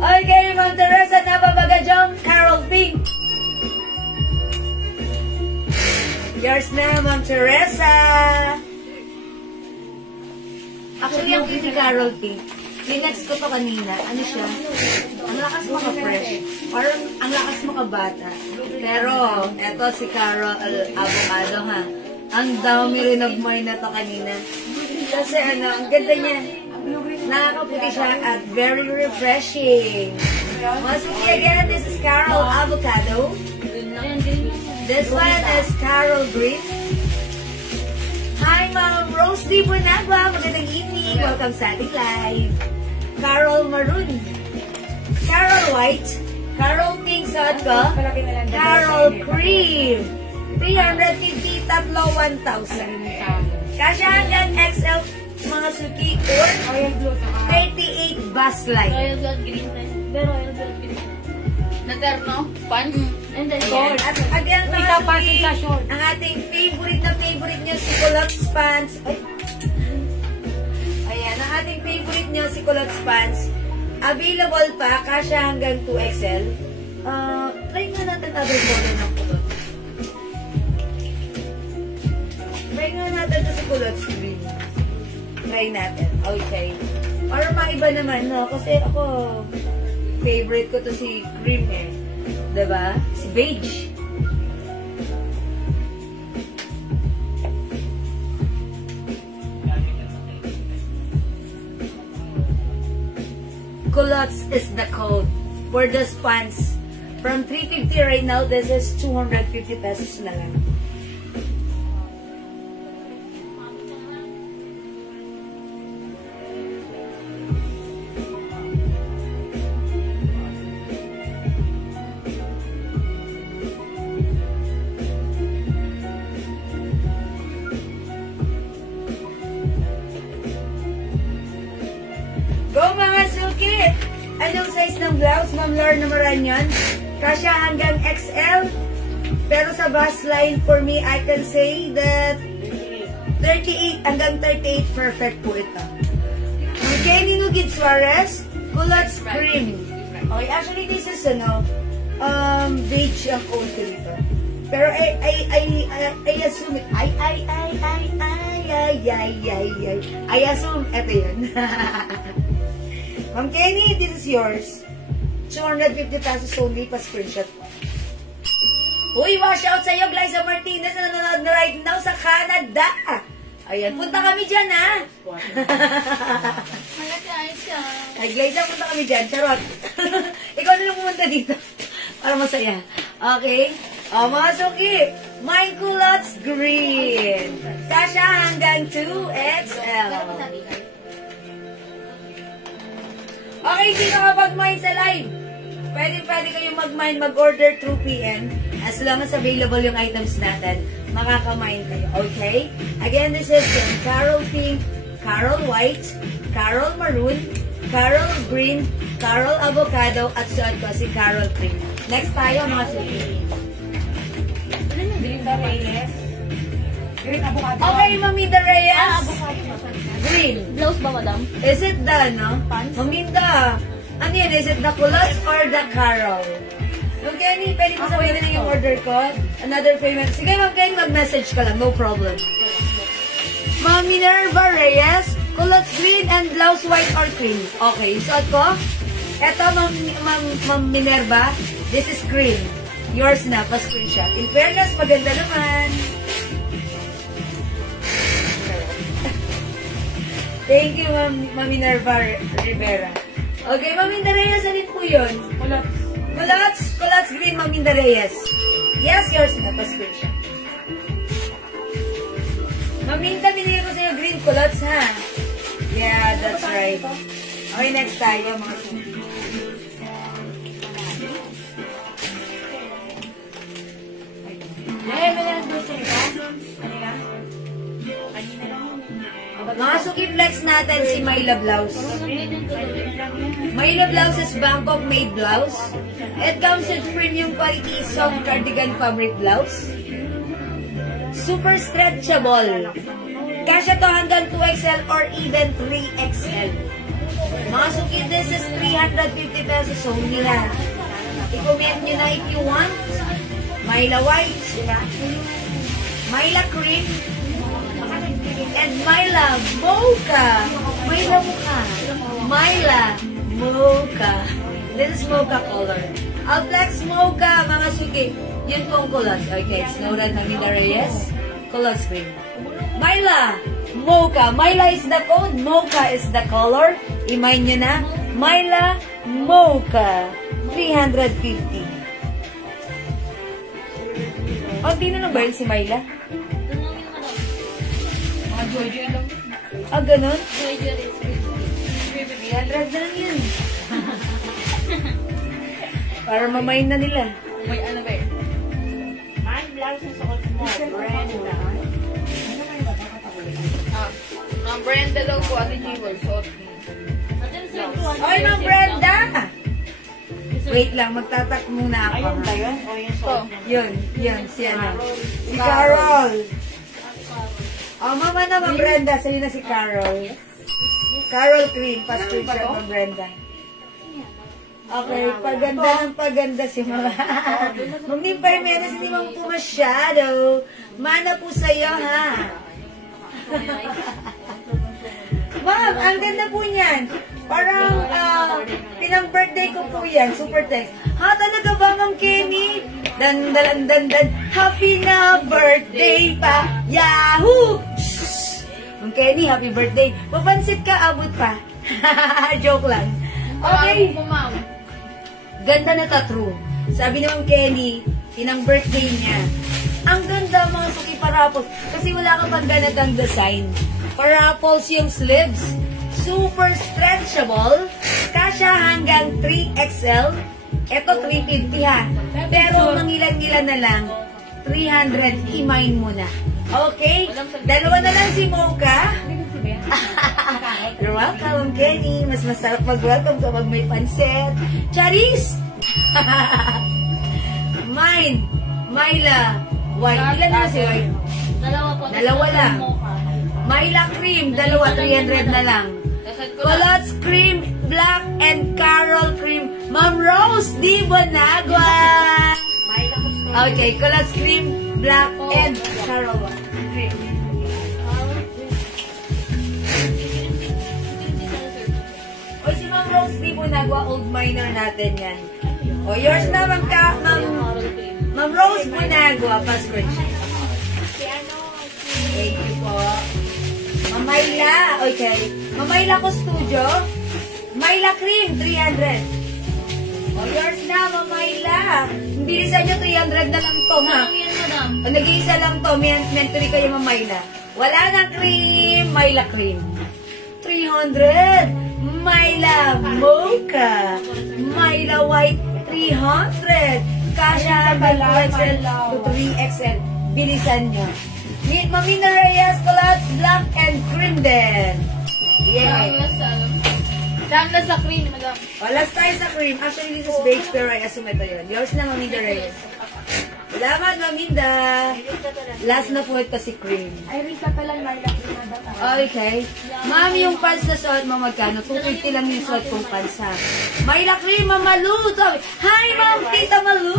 Okay, Ma'am Teresa Nababagajong, Carol Pink. Yours na, Ma'am Teresa. Actually, ang pretty Carol Pink. Linex ko to kanina. Ano siya? Ang lakas maka-fresh. Parang ang lakas maka-bata. Pero, eto si Carol avocado ha. Ang dami rin nag-moy na to kanina. Kasi ano, ang ganda niya. Nakakaputi siya at very refreshing. Masuki again, this is Carol avocado. This one is Carol green. Hi, Ma'am Rose Di Bunagua. Magandang evening. Welcome sa ating live. Carol maroon. Carol white. Carol pink sa ko. Carol cream. 350, tatlo, 1,000. Kasya hanggang XL, mga suki, or 38 bus line. Royal Blood Green. The Royal Blood Green. Naterno? Pants? And then Ayan. At again, mga Isa pa suki, sa short. ang ating favorite na favorite nyo, si Culottes Pants. Ay. Ayan, ang ating favorite nyo, si Culottes Pants. Available pa, kasya hanggang 2XL. Try nga natin other color ng Culottes. Try nga natin ito si Culottes green. Try natin. Okay. Para maiba naman, no? Kasi ako, favorite ko to si cream eh. Diba? Si beige. Culottes is the code for this pants. From 350 right now, this is 250 pesos na lang. Go mga suki! Anong size ng blouse? Ma'am Lorna Maranyan? Kasya hanggang XL. Pero sa bust line, for me, I can say that 38 hanggang 38, perfect po ito. Kenny Nugid Suarez, Culottes Cream. Okay, actually this is beige ang old ko dito. Pero I assume it. I assume ito yun. Ma'am Kenny, this is yours. 250 pesos only pa screenshot. Uy, wash out sa iyo, Glyza Martinez na nanonood na right now sa Canada. Ayan, punta kami dyan, ha? Ay, Glyza, punta kami dyan. Charot. Ikaw na lang pumunta dito. Para masaya. Okay? O, mga suki. My culottes green. Kasha hanggang 2XL. Okay, sino kapag-mine sa live? Pwede kayong mag-mine, mag-order through PM. As long as available yung items natin, makaka-mine kayo. Okay? Again, this is Carol Pink, Carol White, Carol Maroon, Carol Green, Carol Avocado, at suot ko si Carol Cream. Next tayo, mga suki. Green ba Reyes? Green avocado. Okay, Maminda Reyes. Green. Blouse ba, madam? Is it the, no? Maminda. Ano yan? Is it the culottes or the Carol? Ma'am Kenny, pwede mo sabihin na yung order ko? Another payment. Sige, Ma'am Kenny, mag-message ka lang. No problem. Ma'am Minerva Reyes, culottes green and blouse white or cream. Okay, suot ko. Eto, Ma'am Minerva, this is green. Yours na, pa-screenshot. In fairness, maganda naman. Thank you, Ma'am Minerva Rivera. Okay, Ma'am Minda Reyes, alin po yun? Culottes green, Ma'am Minda Reyes. Yes, yours na, pa-screenshot. Ma'am Minda, binigay ko sa'yo green culottes, ha? Yeah, that's right. Okay, next tayo, mga suki. Mga suki flex natin si Myla Blouse. Myla Blouse is Bangkok made blouse. It comes with premium quality soft cardigan fabric blouse. Super stretchable. Kasya to hanggang 2XL or even 3XL. Mga suki, this is 350 pesos only na. I-comment nyo na if you want. Myla White, Myla Cream, and Myla Mocha. Myla Mocha. This is Mocha color. I'll flex Mocha, mga suki. Yun pong culottes. Okay, it's noted na Minda Reyes. Culottes green. Myla Mocha. Myla is the code. Mocha is the color. I-mine nyo na. Myla Mocha. 350. Di na lang ba yun si Myla? Mga Jojo lang. Ganun? Jojo is 300 na lang yun. Para mamayin na nila. may ano ba yun? Ang blouse sa suot mo, Brenda. Ang Brenda daw po, Ate Jewel, suot mo. Oy, Ma'am Brenda! Wait lang, magtatak muna ako. Ayun ba yun? O yung suot niya? Yun, si ano. Si Carol. Mama na, Ma'am Brenda. Sa'yo na si Carol. Carol Cream, pastor siya, Ma'am Brenda. Okay, paganda si Mama. Ma'am Nimpay Menes, hindi mo po masyado. Mana po sa'yo, ha? Ma'am, ang ganda po niyan. Parang, pinang-birthday ko po yan. Super text. Ha, talaga ba, Ma'am Kenny? Dan. Happy na birthday pa. Yahoo! Ma'am Kenny, happy birthday. Papansit ka, abot pa. Joke lang. Okay. Ganda na true. Sabi ni Ma'am Kenny, pinang-birthday niya. Ang ganda, mga suki parapos. Kasi wala ka pang ganatang design. Parapos yung sleeves. Super stretchable. Kasya hanggang 3XL. Ito 350 ha. Pero mangilan-ngilan na lang. 300. I-mine mo na. Okay? Dalawa na lang si Mocha. You're welcome, Kenny. Mas masarap mag-welcome kapag may pansit. Charis! Mine. Myla. White. Ilan na si White? Dalawa lang. Myla Cream. Dalawa. 300 na lang. Culottes Cream, Black, and Carol Cream. Ma'am Rose Di Bonagua. Okay, Culottes Cream, Black, and Carol Cream. O si Ma'am Rose old minor natin yan. O, yours na, Ma'am Rose Punagua, pa-screenshot. Thank you po. Mamayla, okay. Mamayla ko studio. Mayla Cream, 300. O, yours na, Mamayla. Bilisan nyo, 300 na lang to, ha? O, nag-iisa lang to, mentally kayo, Mamayla. Wala na cream, Mayla Cream. 300. Mayla Mocha. Mayla White, 300. Kasha hanggang 2XL to 3XL. Bilisan nyo. Mamina Reyes, Collabs, Black and Cream din. Yeah. Saan na sa cream, madam? O, last tayo sa cream. Actually, this is beige, pero I assume ito yun. Yours na, Mamina Reyes. Salamat, Maminda. Last na po ito si cream. Ay, Rita pala, Mayla Cream. Okay. Ma'am, yung pants na suot mo magkano? 250 lang yung suot kong pants, ha? Mayla Cream, Mamalu. Hi, Ma'am, Tita Malu.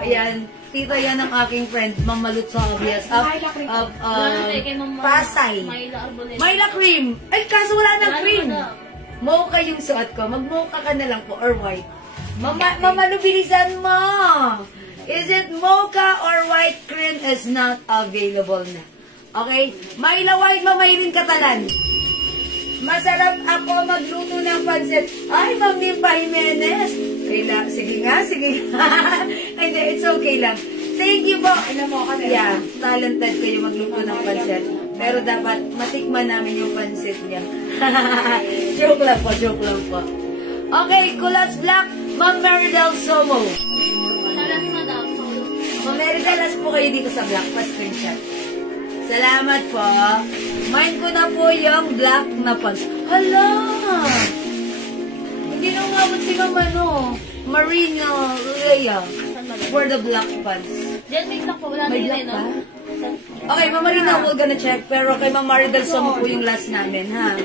Ayan. Tita yan ang aking friend, Ma'am Malu Tobias of Pasay. Mayla Cream. Ay, kaso wala ng cream. Mocha yung suot ko. Mag-mocha ka na lang po, or white. Mamalu, bilisan mo. Is it mocha or white cream is not available na? Okay? Mayla White, Mamaylin Catalan. Masarap ako magluto ng pansit. Ay, Ma'am Nimpa Jimenez. Sige nga. Hindi, it's okay lang. Thank you po. Yeah, talented kayo magluto ng pansit. Pero dapat matikman namin yung pansit niya. Joke lang po. Okay, Kulats Black, Ma'am Meridel Somo. Ma'am Meridel, po kayo dito sa Black. Pa-screenshot. Salamat po. Mine ko na po yung black na pants. Hala! Hindi na umabot si Ma'am Marina Leia for the black pants. Diyan may black po. Wala na yun, black pa? Okay, Ma'am Marina, we're gonna check. Pero kay Ma'am Maridel Somo po yung last namin, ha?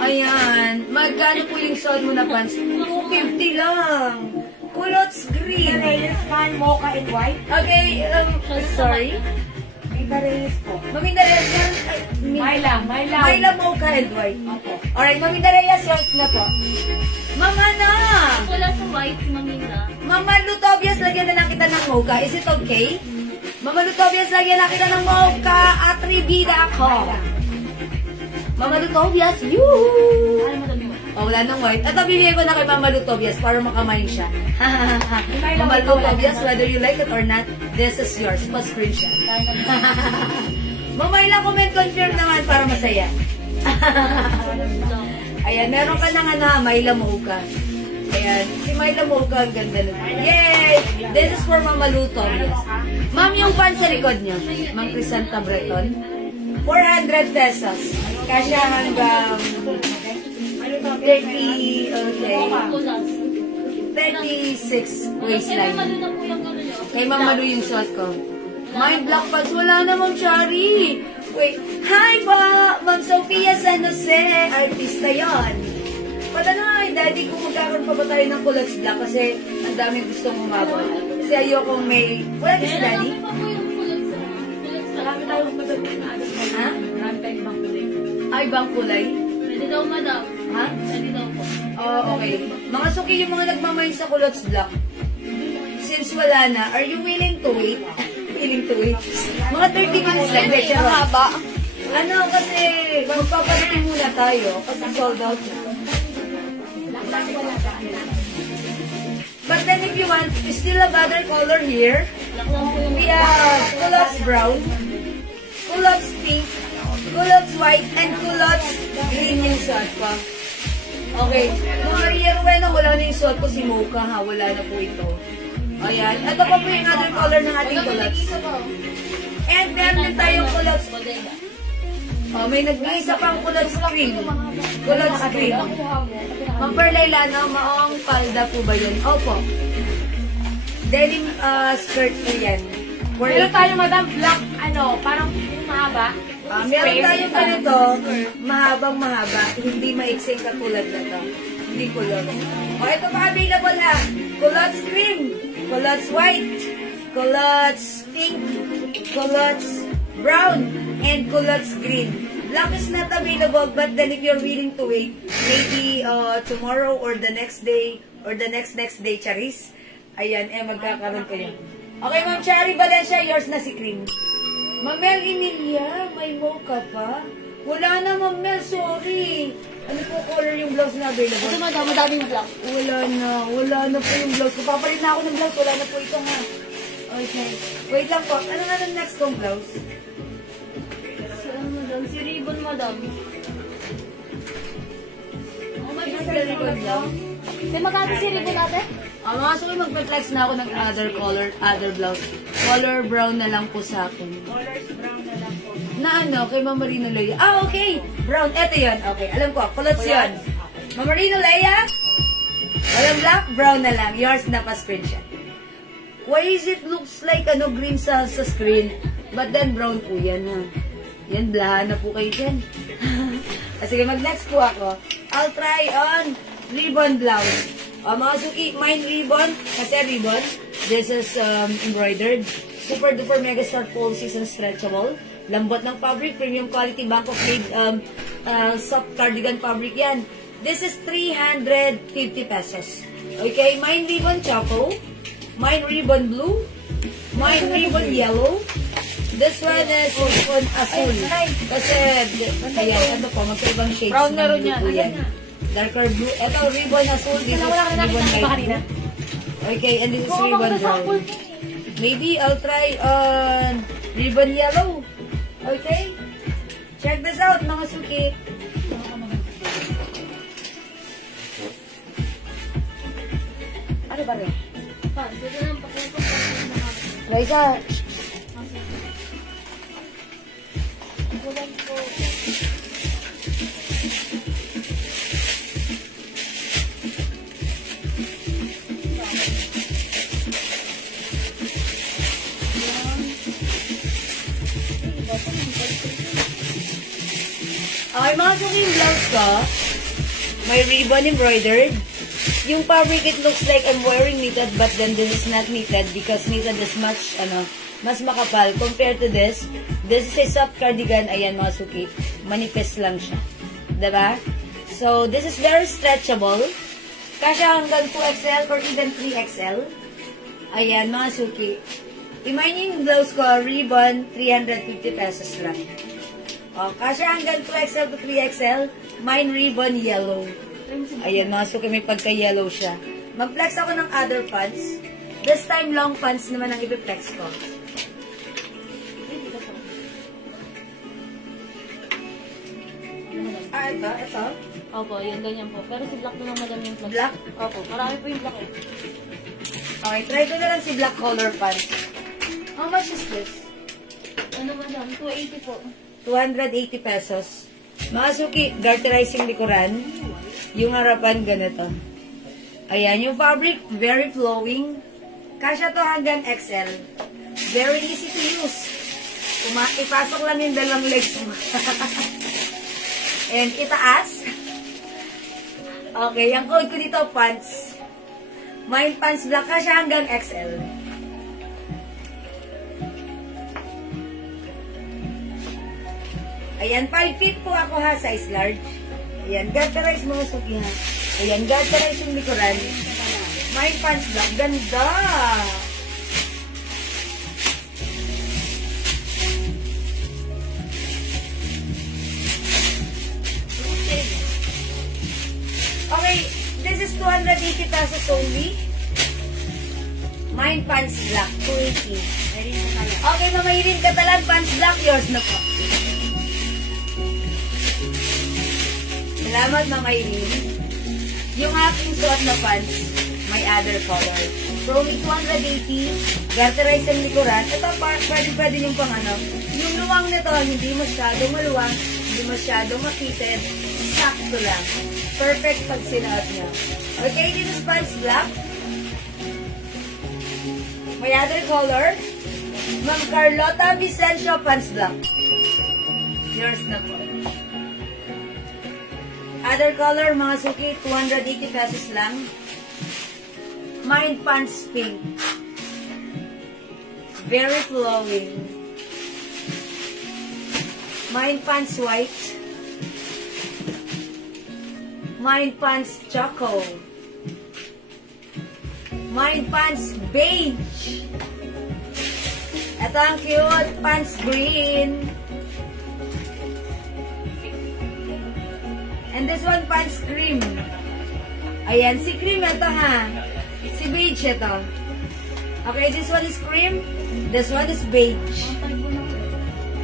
Ayan. Magkano po yung suot mo na pants? 250 lang. Kulots green. Mocha and white. Okay, sorry. Maminda Reyes yan. Mayla Mocha and white. Alright, Maminda Reyes, yours na po. Mama na! Wala sa white, Maminda. Mama Lutobias, lagyan na lang kita ng mocha. Is it okay? Mama Lutobias, lagyan na kita ng mocha. At ribida ako. Mama Lutobias, yoo! Ano mo dami mo? Oh, wala nang white. Ito, bibigay ko na kay Mama Lutobias para makamain siya. Mama Lutobias, whether you like it or not, this is yours. Pa-screenshot. Mamayla, comment confirm naman para masaya. Ayan, meron ka na Mayla Mocha. Ayan, si Mayla Mocha, ang ganda nun. Yay! This is for Mama Lutobias. Ma'am, yung pan sa likod niyo, Ma'am Crisanta Breton, 400 pesos. Kasya hanggang 30, okay. 36 waistline. Kay Ma'am Malu yung suot ko. My black pants, wala na Ma'am Shari. Wait, hi ba? Ma'am Sofia San Jose, artista yon. Patanay, daddy, kung magkakaroon pa ba tayo ng Kulats Black kasi ang dami gustong umabot. Kasi ayokong may... Wala ba si daddy? Marami tayong madami na adas. Ha? Marami tayong ibang kulay. Ah, ibang kulay? Pwede daw, madam. Ha? Pwede daw po. Oh, okay. Mga suki yung mga nagmamain sa Kulats Black. Since wala na, are you willing to wait? Willing to wait? Mga 30 minutes lang. Medyo haba. Ano, kasi magpaparating muna tayo. Kasi sold out na. But then if you want, still a better color here. We have Kulats Brown, Kulats Pink, Kulats White, and Kulats Green yung suot ko. Okay. Mga Maria Rowena, wala na yung suot ko si Mocha ha. Wala na po ito. Ayan. Ito pa po yung other color ng ating Kulats. And meron din tayong Kulats. Oh, may nag-iisa pang Kulats Cream. Kulats Cream. Ma'am Perlayla, maong palda po ba yun? Opo. Denim skirt po yan. Meron tayo, madam, black, parang mahaba. Meron tayong ganito, mahabang mahaba, hindi maiksing katulad na to. Hindi kulot. O, ito pa available ha. Kulats Cream, Kulats White, Kulats Pink, Kulats Brown, and Kulats Green. Black is not available, but then if you're willing to wait, maybe tomorrow or the next day, or the next day, Charis, ayan, magkakaroon kayo. Okay, Ma'am Cherry Valencia, yours na si Cream. Ma'am Mel Emilia, may mocha pa? Wala na, Ma'am Mel, sorry. Ano po color yung blouse na available? Ito madaming black. Wala na po yung blouse. Papalit na ako ng blouse, wala na po ito nga. Okay. Wait lang po, ano nga ng next kong blouse? Madam, si Ribbon, madam. Oh, may Yung ribbon lang. Kasi magkano si Ribbon natin? Mga suki, mag-flex na ako ng other blouse. Color brown na lang po sa akin. Colors brown na lang po. Na ano, kay Ma'am Marino Leia. Okay, brown. Eto yun. Okay, alam ko, kulots yun. Ma'am Marino Leia, walang black, brown na lang. Yours na pa-screenshot. Why is it looks like green sa screen, but then brown po yan, ha? Yan, blahan na po kayo dyan. Sige, mag-next po ako. I'll try on ribbon blouse. Mga suki, mine ribbon, kasi ribbon. This is embroidered. Super duper megastar fall season stretchable. Lambot ng fabric, premium quality Bangkok made soft cardigan fabric yan. This is 350 pesos. Okay, mine ribbon choco. Mine ribbon blue. Mine ribbon yellow. This one is ribbon azul. Kasi, ayan, ano po, magkaibang shades. Brown na rin yan. Yan. Darker blue. Ito, ribbon azul. This is ribbon light blue. Okay, and this is ribbon brown. Maybe I'll try on ribbon yellow. Okay? Check this out, mga suki. Ano ba rin? Dito lang pakumpos. Raisa. Kulang po. Okay, mga suki, yung blouse ko, may ribbon embroidered. Yung fabric, it looks like I'm wearing knitted, but then this is not knitted because knitted is much, mas makapal. Compared to this is a soft cardigan. Ayan, mga suki, manifest lang siya. Diba? So, this is very stretchable. Kasya hanggang 2XL or even 3XL. Ayan, mga suki. Imagine yung blouse ko, ribbon, 350 pesos lang. O, kasya hanggang 2XL to 3XL, mine ribbon yellow. Ayan, mga suki, may pagka-yellow siya. Mag-flex ako ng other pants. This time, long pants naman ang ipiplex ko. Ito? Opo, yun, ganyan po. Pero si black na lang madam yung Black? Opo, marami po yung black. Okay, try ko na lang si black color pants. How much is this? Ano madam? 280 po. 280 pesos. Mga suki, garterizing likuran. Yung harapan, ganito. Ayan, yung fabric, very flowing. Kasya to hanggang XL. Very easy to use. Ipasok lang yung dalawang legs mo. And itaas. Okay, yung code ko dito, pants. Mine pants black, kasya hanggang XL. Ayan, 5 feet po ako ha, size large. Ayan, garterize mga suki ha. Ayan, garterize yung likuran. Mine pants black, ganda! Okay, this is 280 pesos only. Mine pants black, 280. Okay, mamahirin ka talang pants black, yours na po. Salamat, Mama Irene. Yung aking suot na pants, may other color. From 280, garterize ang likuran. Ito, pwede yung pang Yung luwang nito, hindi masyadong maluwang, hindi masyadong makitid. Sakto lang. Perfect pag sinuot nyo. Okay, this is pants black. May other color. Ma'am Carlota Vicencio, pants black. Yours na po. Other color, mga suki, 280 pesos lang. Mine pants pink. Very flowing. Mine pants white. Mine pants choco. Mine pants beige. Ito ang cute pants green. And this one pants cream. Ayan, si cream ito ha. Si beige ito. Okay, this one is cream. This one is beige.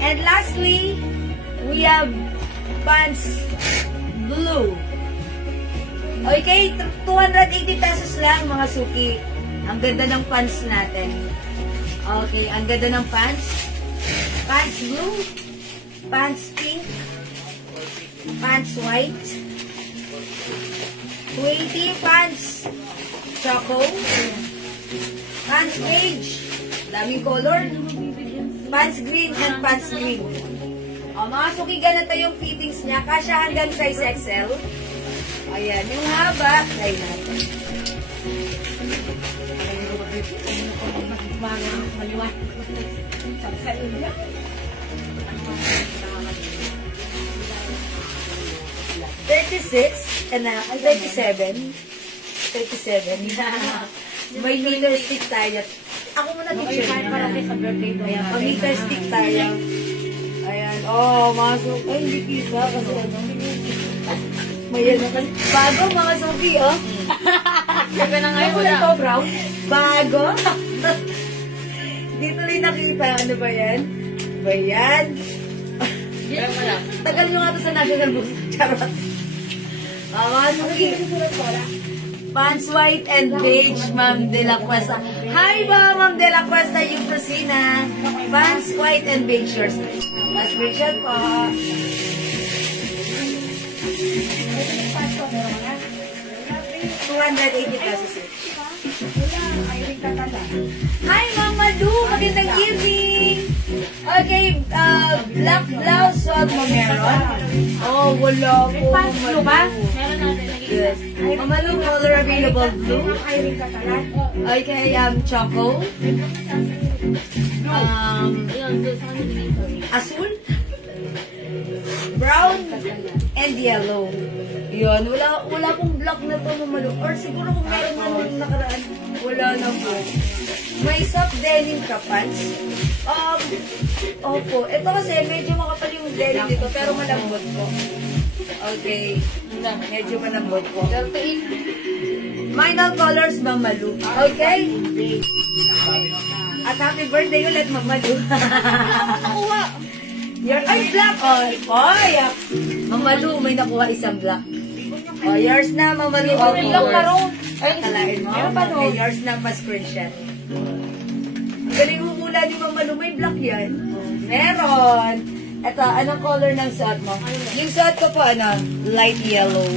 And lastly, we have pants blue. Okay, 280 pesos lang mga suki. Ang ganda ng pants natin. Okay, ang ganda ng pants. Pants blue, pants pink, pants white, 280 pants choco, pants beige, daming color, pants green and pants green. O, mga suki, ganito yung fittings niya. Kasya hanggang size XL. Ayan, yung haba, try natin. And 37. May meter stick tayo. Ako muna teacher na. Ayan, meter stick tayo. Ayan, mga suki. Ay, hindi kita kasi ano. May yan naman. Bago, mga suki, oh. Sabi na ngayon, wala to, brown. Bago. Dito lang nakita. Ano ba yan? Ba yan? Tagal nyo nga ito sa National Books. Charot. Mga suki. Pants white and beige, Ma'am De La Cuesta. Hi ba, Ma'am De La Cuesta, yung kusina. Pants white and beige yours. Aspiration po. $280 each. Hi, Mama Lu! Magandang evening! Okay, black blouse, suot mo meron? Oh, wala po. Blue ba? Meron natin. Yes. Mama Lu, color available blue. Okay, choco. Azul. Brown and yellow. Yun, wala pong black na to, Mama Lu. Or siguro kung meron na nung nakaraan, wala na po. May soft denim ka pants. Opo. Ito kasi medyo makapal yung denim dito, pero malambot po. Okay. Medyo malambot po. Final colors, Mama Lu. Okay? At happy birthday ulit, Mama Lu. Ay, black! Yeah. Mama Lu, may nakuha isang black. Yours na, Mama Lu. Ay, kalain mo. Okay, yours na, pa-screenshot. Galing mo mula ni Mama Lu, may black yan. Meron. Ito, anong color ng suot mo? Yung suot ko po, light yellow.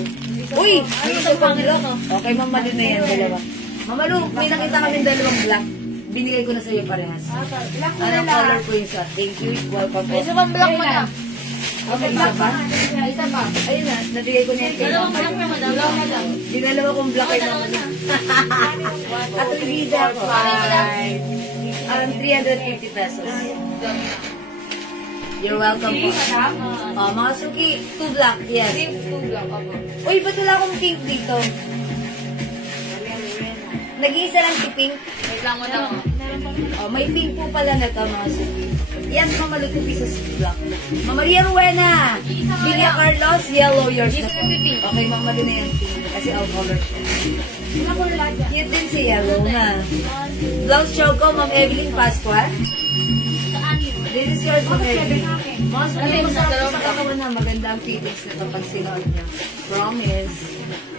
Uy, may isang pang black. Okay, Mama Lu na yan, dalawa. Mama Lu, may nakita kami dalawang black. Binigay ko na sa iyo parehas. Anong color po yung suot? Thank you. Welcome po. Isa pang black mo na. Okay, isa pa? Isa pa. Ayun na, nabigay ko na yan. Dalawang black na madalaw na lang. Dinalawa kong black ay Mama Lu. At Rivida ko. 350 pesos. You're welcome po. Mga suki, 2 black, yes. 2 black ako. Uy, ba't wala akong pink dito? Nag-iisa lang si pink. Wait lang mo na. May pink po pala na ito, mga suki. Yes, Mama Lu, 2 pieces black. Mama Maria Rowena, Villa Carlos, yellow, yours na po. Okay, Mama Lu na yan, pink. Kasi all colors siya. Cute din si yellow, ha? Blouse choco, Ma'am Evelyn Pascual. This is yours, Ma'am Evelyn. Mga suki, masarap sa katawan na maganda ang fittings na ito pag sinuot niya. Promise.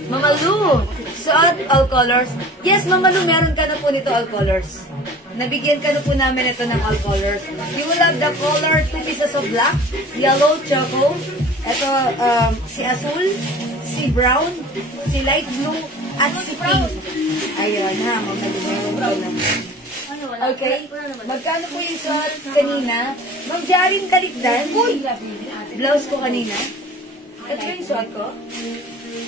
Mama Lu, suot all colors. Yes, Mama Lu, meron ka na po nito all colors. Nabigyan ka na po namin ito ng all colors. You will have the color, 2 pieces of black, yellow, choco. Ito, si azul, si brown, si light blue, at si pink. Ayun ha, Mama Lu, meron ko na. Okay, magkano po yung suot kanina? Ma'am Jarin Kalikdan. Blouse ko kanina. Ito yung suot ko.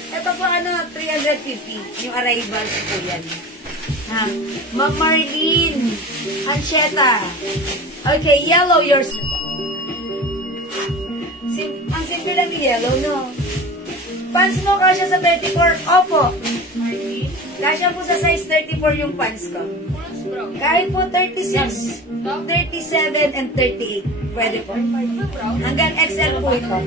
Ito po 350. Yung arrivals po yan. Ha? Ma'am Marlene Ancheta. Okay, yellow yours. prefer lang yung yellow, no? Pants mo, kasya sa 34? Opo. Kasya po sa size 34 yung pants ko. Kahit po 36, 37, and 38. Pwede po. Hanggang XL po ito.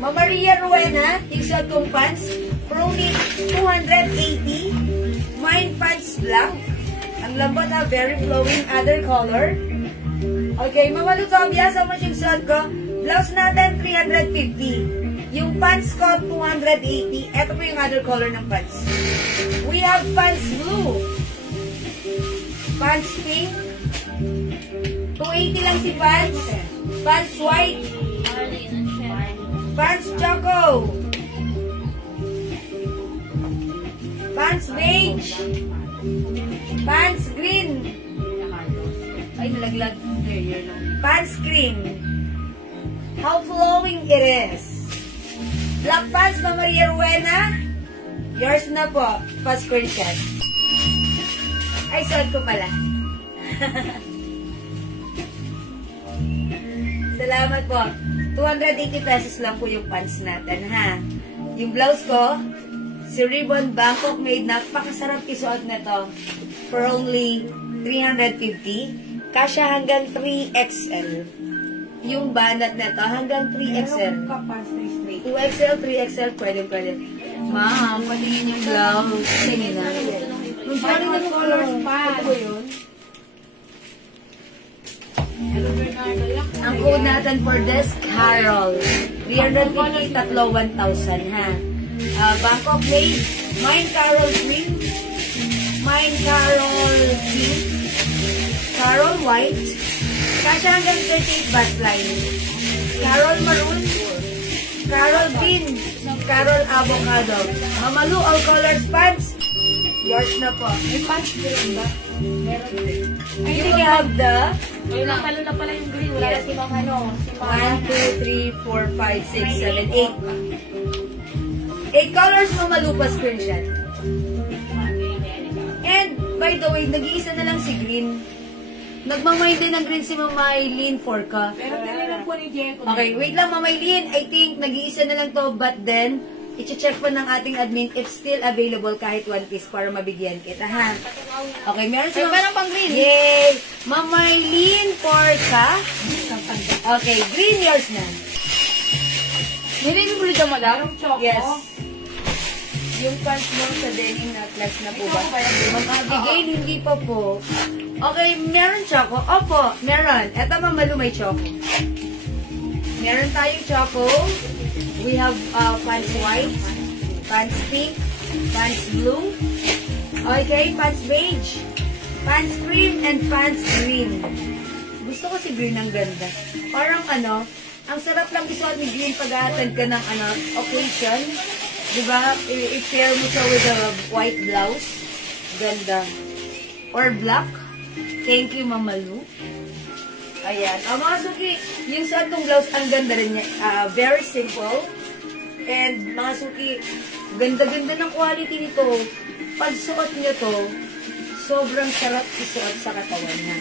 Mama Maria Rowena, yung suot kong pants, for only 280. Mine pants black. Ang lambot na, very flowing, other color. Okay, Mama Lutobia, so much yung suot ko. Blouse natin, 350. Yung pants ko, 280. Ito po yung other color ng pants. We have pants blue. Pants pink. 280 lang si pants. Pants white. Pants choco. Pants beige. Pants green. Ay, nalaglag. Pants cream. How flowing it is. Black pants, Mama Maria Rowena. Yours na po. Pa-screenshot. Ay, suot ko pala. Salamat po. 280 pesos lang po yung pants natin, ha? Yung blouse ko, si Ribbon Bangkok made. Napakasarap isuot nito. For only 350. Kasya hanggang 3XL. Yung banat nito hanggang 3XL. 2XL, 3XL, pwede. Ma'am, patingin yung blouse. Tingin na. Magpapalin na colors pa. Ito yun. Ang code natin for this, Carol. 350, tatlo, 1,000, ha? Bangkok made. Mine Carol green. Mine Carol pink. Carol white. Kasya hanggang 38 baseline. Carol maroon. Carol green. Carol avocado. Mamalu, all colors pants. Yours na po. May pants green ba? Meron din. You have the... Ayun lang pala yung green. Wala na si Mang ano. 1, 2, 3, 4, 5, 6, 7, 8. 8 colors Mamalu pa screenshot. And, by the way, nag-iisa na lang si green. Nagmamay din ng green si Mama Eileen Forca. Pero talagang po ni Diego. Okay, wait lang Mama Eileen. I think nag-iisa na lang to, but then, i-check pa ng ating admin if still available kahit one piece para mabigyan kita, ha? Okay, meron siya. Parang pang green. Yay! Mama Eileen Forca. Okay, green yours na. Nilagay mo rin madam? Yes. Yung pants mo sa denim na class na po ba? Mamabigay, hindi pa po. Okay, meron choco. Opo, meron. Eto Mamalu may choco. Meron tayong choco. We have pants white, pants pink, pants blue. Okay, pants beige, pants cream, and pants green. Gusto ko si green ang ganda. Parang ano, ang sarap lang isuot ni green pag-a-attend ka ng occasion. Diba? I-pair mo siya with a white blouse. Ganda. Or black. Thank you, Mamalu. Ayan. Mga suki, yung suot kong blouse, ang ganda rin niya. Very simple. And mga suki, ganda-ganda ng quality nito. Pag suot niyo to, sobrang sarap isuot sa katawan niya.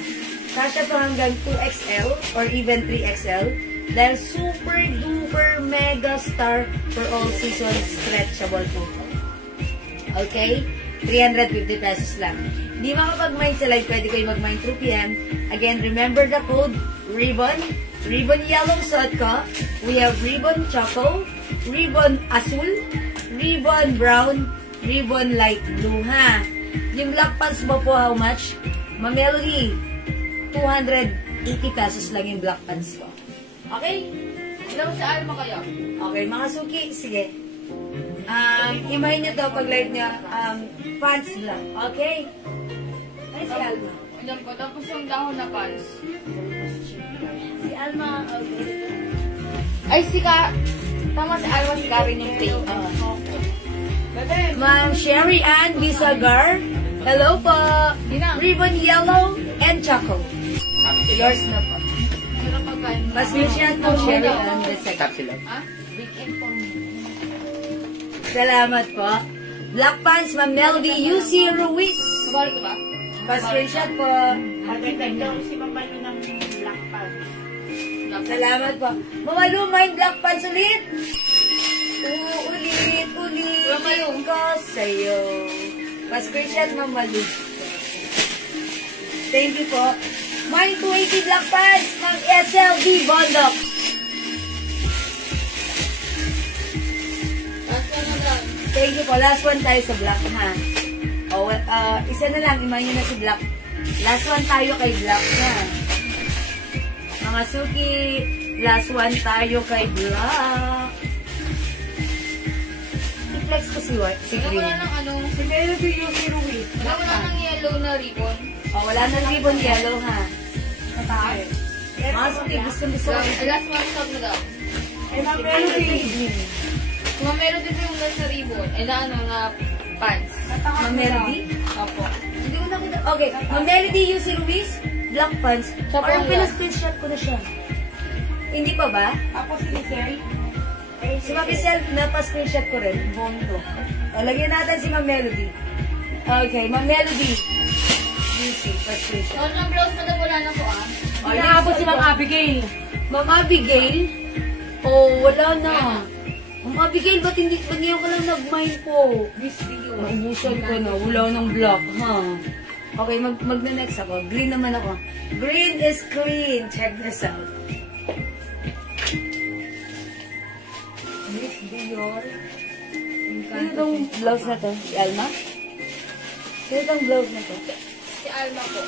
Kasya to hanggang 2XL or even 3XL. Dahil super duper mega star for all seasons stretchable po. Okay? 350 pesos lang. Di makapag-mine sa live, pwede kayo mag-mine through PM. Again, remember the code ribbon. Ribbon yellow suot ko. We have ribbon choco, ribbon asul, ribbon brown, ribbon light blue, ha? Yung black pants mo po, how much? Mamelody, 280 pesos lang yung black pants ko. Okay? Ilang sa Alma kayo? Okay, mga suki, sige. Imahin niyo to pag live niya, pants lang. Okay? Ay, si Alma. Alam ko, tapos yung dahon na pants. Si Alma, okay. Ay, tama si Alma, si Karen yung pink. Ma'am Sherry Ann Bisagar, hello po. Ribbon yellow and choco. Yours na po. Pasensya po, Sherry Ann Bisagar. Kapsila. Weekend po. Salamat po. Black pants, Ma'am Melody UC Ruiz. Mabalit ba? Pasensya po. Agad daw si Mamalu ng black pants. Black Salamat po. Mama Lu, mine black pants ulit. Ulit ko sa'yo. Pa-screenshot, Mama Lu. Thank you po. Mine 280 black pants, Ma'am SLB Bondok. Thank you po. Last one tayo sa black, ha? O, isa na lang. Imahin nyo na si black. Last one tayo kay black, ha? Mga Suki, last one tayo kay black. I-flex ko si green. Wala nang ano. Si Melody yung Ruiz. Wala nang yellow na ribbon. O, wala nang ribbon yellow, ha? Mataas. Mga Suki, gusto. Last one stop na daw. Melody. Kung meron din yung last na ribbon, na ano na pants. Ma'am Melody? Opo. Hindi ko nakita. Okay. Ma'am Melody yung si Ruiz, black pants. Siya po Parang yan. pinag-screenshot ko na siya. Hindi pa ba? Ako si Sherry. Si Ma'am Isel, napa-screenshot ko rin. Bondo. O, lagyan natin si Ma'am Melody. Okay, Ma'am Melody. Music, pa-screenshot. Ano ng blouse na wala na po O, inaabot si Ma'am Abigail. Ma'am Abigail? Oh, wala na. Ma'am Abigail, ba't ngayon ka lang nag-mine po? Naubusan ko na. Wala nang black, ha? Okay, mag-next ako. Green naman ako. Green is clean. Check this out. Miss Dior. Sino itong blouse na to? Si Alma? Sino itong blouse na to? Si Alma po.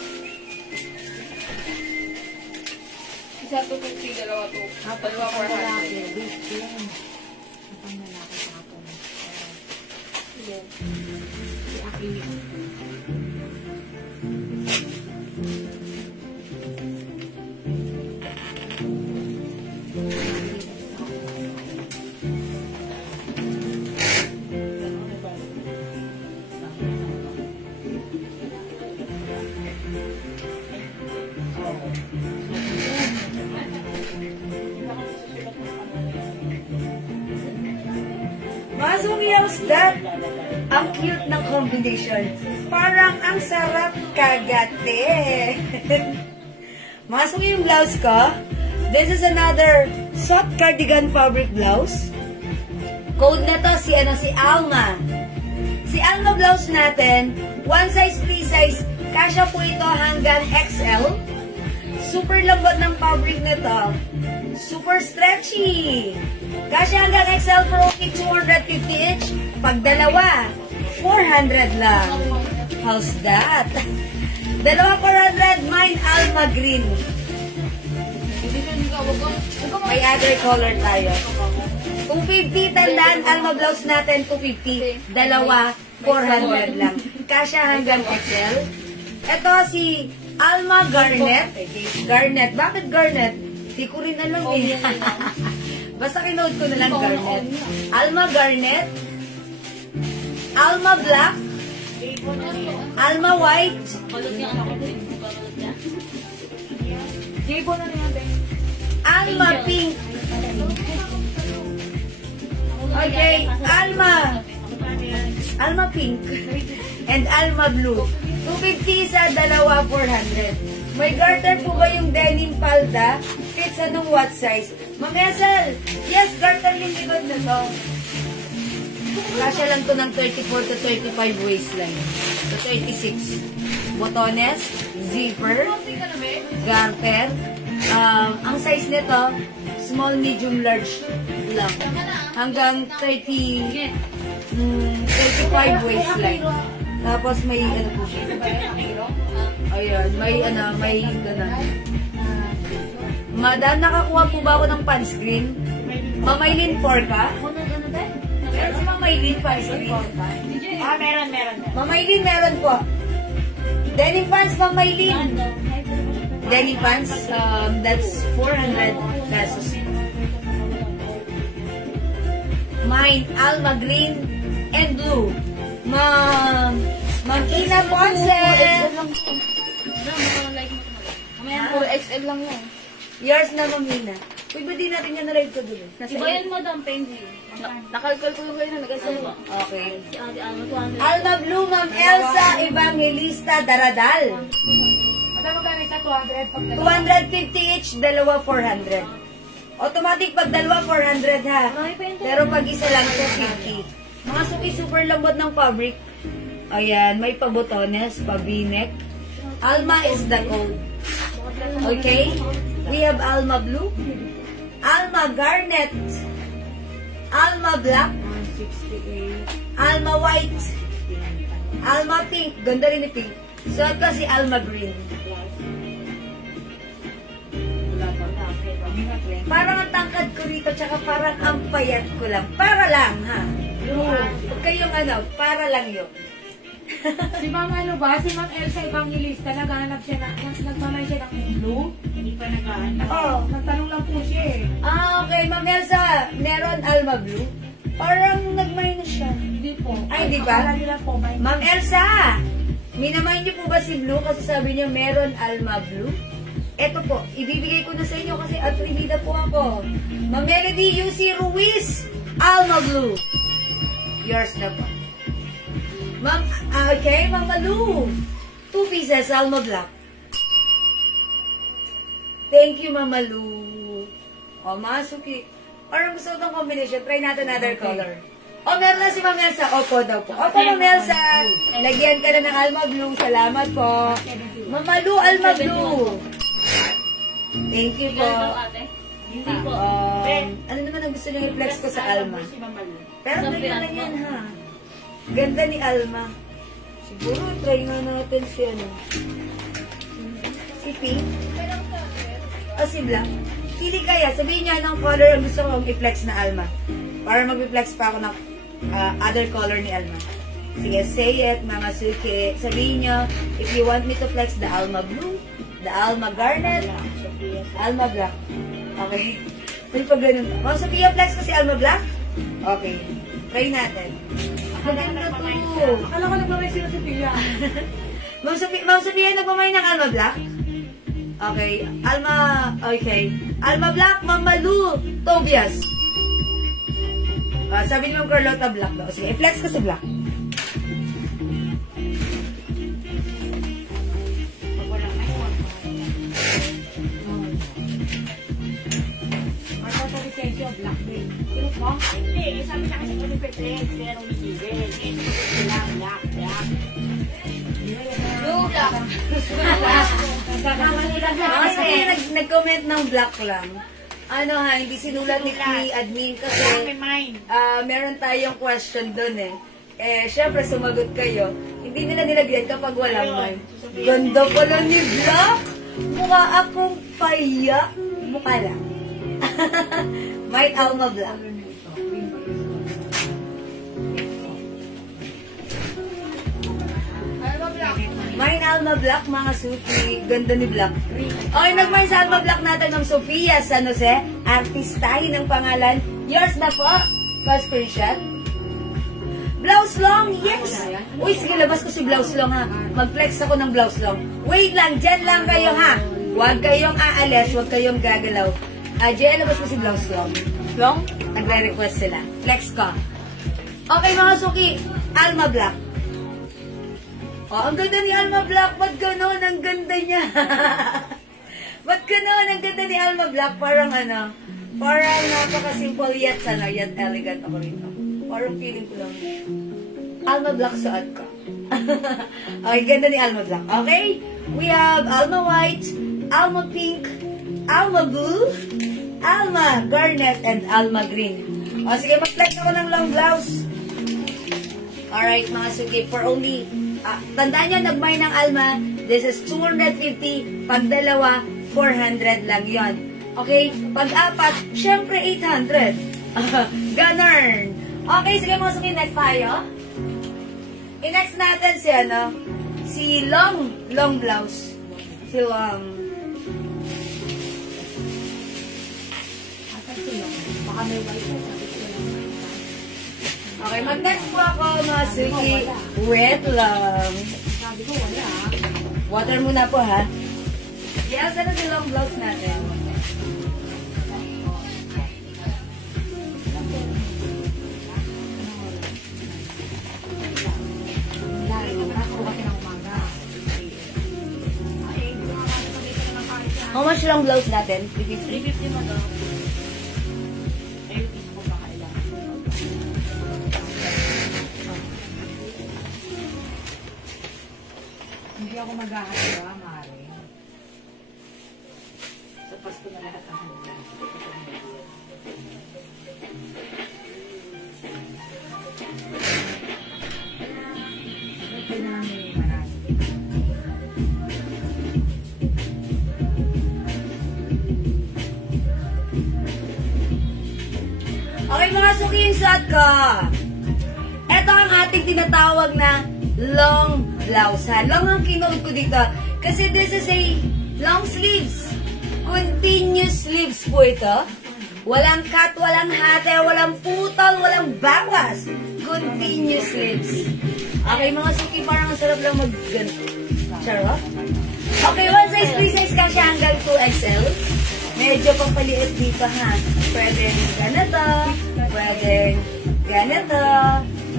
Isa to 50, dalawa to. Dalawa 400. Masong yaws that. Ang cute ng combination. Parang ang sarap kagate. Masong yung blouse ko. This is another soft cardigan fabric blouse. Code na to si Alma. Si Alma blouse natin, one size, free size. Kasya po ito hanggang XL. Super lambot ng fabric nito. Super stretchy. Kasya hanggang XL for only 250 each. Pag dalawa, 400 lang. How's that? Dalawa 400, mine Alma green. May other color tayo. 250, tandaan, Alma blouse natin, 250. Dalawa, 400 lang. Kasya hanggang XL. Ito si Alma Garnet. Garnet. Bakit Garnet? Di ko rin alam eh. Basta kinood ko na lang Garnet. Alma Garnet. Alma Black. Alma White. Alma Pink. Okay, Alma Pink. And Alma Blue. 250 sa dalawa, 400. May garter po ba yung denim palda? Fits anong what size? Ma'am Esel, yes, garter yung likod na to. Kasya lang to ng 34 to 35 waistline. To 36. Botones, zipper, garter. Ang size nito, small, medium, large lang. Hanggang 35 waistline. Tapos may ano po siya. Ayan, may ganun. Madam, nakakuha po ba ako ng pants green? Mamaylin 4 ka? Meron si Mamaylin pants green? Meron. Mamaylin, meron po. Denim pants, Mamaylin. Denim pants, that's 400 pesos. Mine, Alma green and blue. Ma'am Ina Ponce. Puro XL lang yan. Yours na, Ma'am Ina. Uy, ba di natin yan na-live ko doon? Iba yan, Madam Penzi. Nakalkal ko yung kayo na nag-asal. Okay. Si Ate Alma, 200. Alma Blue, Ma'am Elsa Evangelista Daradal. Madam, magkano ka? 200. 250 each, dalawa 400. Automatic pag dalawa, 400 ha. Pero pag isa lang, 250. Mga suki, super lambot ng fabric. Ayan, may pabotones, pa-v-neck. Alma is the code. Okay? We have Alma Blue, Alma Garnet, Alma Black, Alma White, Alma Pink. Ganda rin ni Pink. Suot ko si Alma Green. Parang ang tangkad ko rito, tsaka parang ang payat ko lang. Para lang, ha? Huwag kayong para lang yun. Si Ma'am si Ma'am Elsa Evangelista, naghahanap siya nagmamay siya ng blue. Hindi pa naghahanap. Oo. Nagtanong lang po siya eh. Okay, Ma'am Elsa, meron Alma Blue? Parang nagmay na siya. Hindi po. Ay, di ba? Akala nila po, Ma'am Elsa, minamay niyo po ba si Blue kasi sabi niyo meron Alma Blue? Eto po, ibibigay ko na sa inyo kasi atribida po ako. Ma'am Melody UC Ruiz, Alma Blue. Yours na po. Ma'am, okay, Ma'am Malu. 2 pieces, Alma Black. Thank you, Ma'am Malu. O, Masuki. Parang gusto itong combination. Try natin another color. O, meron na si Ma'am Elsa. Opo daw po. Opo, Ma'am Elsa. Lagyan ka na ng Alma Blue. Salamat po. Ma'am Malu, Alma Blue. Thank you po. Hindi po. Ano naman ang gusto nyo i-flex ko sa Alma? Pero ganyan na yan, ha? Ganda ni Alma. Siguro, try nga natin si si Pink. O si Black. Pili kaya, sabihin niya anong color ang gusto kong i-flex na Alma. Para mag-flex pa ako ng other color ni Alma. Sige, say it, Mama Suki. Sabihin niyo, if you want me to flex the Alma Blue, the Alma Garnet, Alma Black. Okay. May pa ganun. Ma'am Sophia, flex ko si Alma Black? Okay. Try natin. Maganda to. Akala ko nagmamay si Sophia. Ma'am Sophia, nagmamay ng Alma Black? Okay. Okay. Alma Black, Ma'am Malu, Tobias. Sabi ni Ma'am Carlota Black daw. Sige, i-flex ko si Black. Black din. Hindi, sabi na kasi ko ni Petrex, pero hindi din. Black. Blue Black. Kasi nag-comment ng black lang. Hindi sinulat ni admin kasi meron tayong question doon eh. Syempre sumagot kayo. Hindi nila nilagyan kapag walang mine. Ganda pala ni Black. Mukha akong paya. Mukha lang. White Alma Black. Mine Alma Black, mga suki. Ganda ni Black. Okay, nag-mine sa Alma Black natin ng Sofia San Jose. Artistahin ng pangalan. Yours na po. Pa-screenshot. Blouse long, yes! Uy, sige, labas ko si blouse long, ha. Mag-flex ako ng blouse long. Wait lang, dyan lang kayo, ha. Huwag kayong aalis, huwag kayong gagalaw. Dyan, labas ko si blouse long. Long? Nagre-request sila. Flex ko. Okay, mga suki. Alma Black. Ang ganda ni Alma Black. Ba't gano'n? Ang ganda niya. Ba't gano'n? Ang ganda ni Alma Black. Parang parang napaka-simple yet elegant ako rito. Parang feeling ko lang. Alma Black suot ko. Okay, ganda ni Alma Black. Okay? We have Alma White, Alma Pink, Alma Blue, Alma Garnet, and Alma Green. Sige, mag-flex ako ng long blouse. Alright, mga suki, for only tandaan nyo, nag-buy ng Alma, this is 250. Pag dalawa, 400 lang yon. Okay? Pag apat, syempre 800. Ganun. Okay, sige mga suki, next tayo. I-next natin si long blouse. Si long. Baka may white. Okay, mag-next po ako, mga suki. Wet lang. Sabi ko, wala. Water muna po, ha? Yes, ano si long blouse natin? How much long blouse natin? 350. 350 mo daw. ako maghahanda, Mare. Sa Pasko na lahat ang handa. Ito namin marami. Okay mga suki, yung shot ko. Ito ang ating tinatawag na long blouse. Long ang kinood ko dito. Kasi this is a long sleeves. Continuous sleeves po ito. Walang cut, walang hate, walang putol, walang bawas. Continuous sleeves. Okay mga suki, parang ang sarap lang mag-ganto. Charot. Okay, one size, 3 size kasi hanggang 2XL. Medyo papaliit dito ha. Pwedeng ganito. Pwedeng ganito.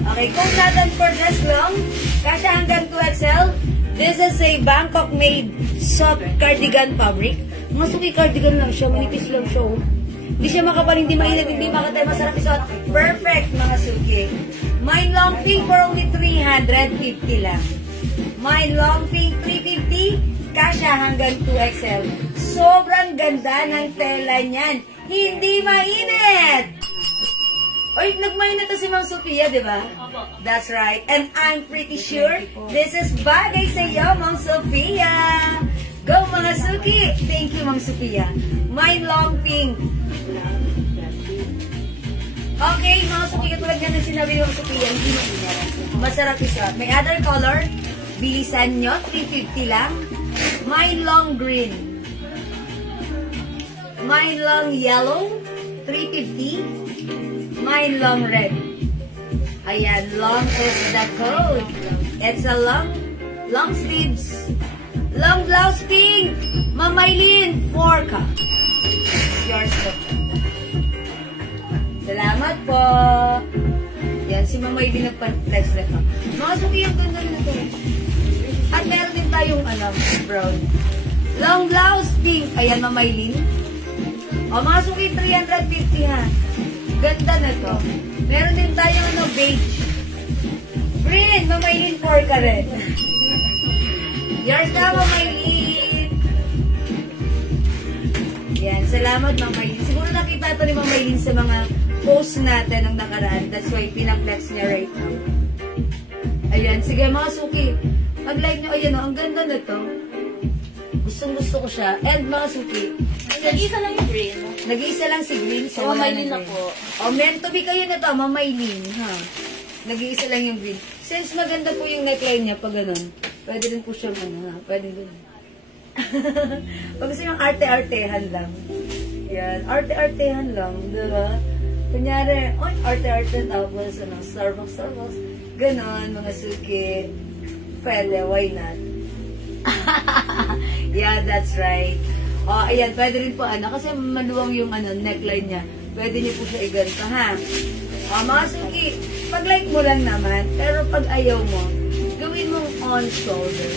Okay, kung natin for dress long, kasi hanggang 2XL. This is a Bangkok made soft cardigan fabric. Mga suki cardigan lang siya, manipis lang siya. Hindi siya makapal, hindi mainit, hindi makatay, masarap isuot. Perfect mga suki. My long pink for only 350 lang. My long pink 350, kasya hanggang 2XL. Sobrang ganda ng tela niyan. Hindi mainit! Oy, nagmainit na si Ma'am Sophia, di ba? That's right. And I'm pretty sure this is bagay sa iyo, Ma'am Sophia. Go, mga suki! Thank you, Ma'am Sophia. My long pink. Okay, mga suki, katulad nga ng sinabi ni Ma'am Sophia, hindi mainit. Masarap isuot. May other color, bilisan nyo, 350 lang. My long green. My long yellow, 350. My long red. Ayan, long is the code. It's a long sleeves. Long blouse pink. Mamaylin, 4 ka. Yours po. Salamat po. Yan, si Mamaylin nagpa-flex na ito. Mga suki, yung ganda na ito. At meron din tayong, brown. Long blouse pink. Ayan, Mamaylin. O, mga suki, 350 ha. Ganda na to. Meron din tayong beige. Green, Mamaylin 4 ka rin. Yours na, Mamaylin. Yan, salamat, Mamaylin. Siguro nakita ito ni Mamaylin sa mga posts natin ng nakaraan. That's why pinaflex niya right now. Ayan, sige mga suki. Pag-like nyo, ayan o, ang ganda na to. Gustong-gusto ko siya. And mga suki, nag-iisa lang yung green. Nag-iisa lang si green. So Mamaylin na po. O, meant to be kayo na to, Mamaylin. Ha? Nag-iisa lang yung green. Since maganda po yung neckline niya, pag ganun, pwede rin po siyang ha? Pwede din. Pag gusto yung arte-artehan lang. Yan, arte-artehan lang. Diba? Kunyari, arte-arte tapos, Starbucks. Ganon, mga suki. Pwede, why not? Yeah, that's right. Oh, ayan, pwede rin po, kasi maluwang yung neckline niya. Pwede niyo po siya iganto, ha? Oh, mga suki, pag-like mo lang naman, pero pag ayaw mo, gawin mong on shoulder.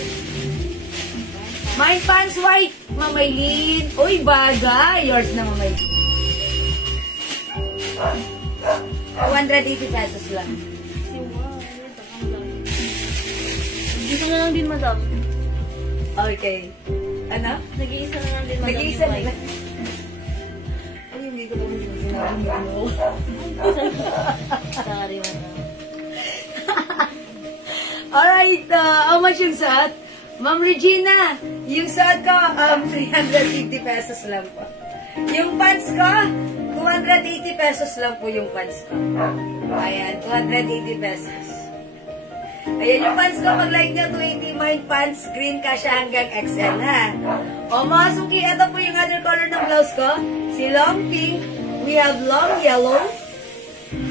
My pants white, Mamaylin. Uy, bagay. Yours na, Mamaylin. 280 pesos lang. Dito na lang din, madam. Okay. Ano? Nag-iisa na lang din, madam. Nag-iisa na lang. Ay, hindi ko naman sinabi mo. Sorry, madam. Alright, how much yung suot? Ma'am Regina, yung suot ko, 350 pesos lang po. Yung pants ko, 280 pesos lang po yung pants ko. Ayan, 280 pesos. Ayan yung pants ko, mag-like nyo, 280 mine pants, green ka siya hanggang XL, ha? O mga suki, ito po yung other color ng blouse ko. Si long pink, we have long yellow,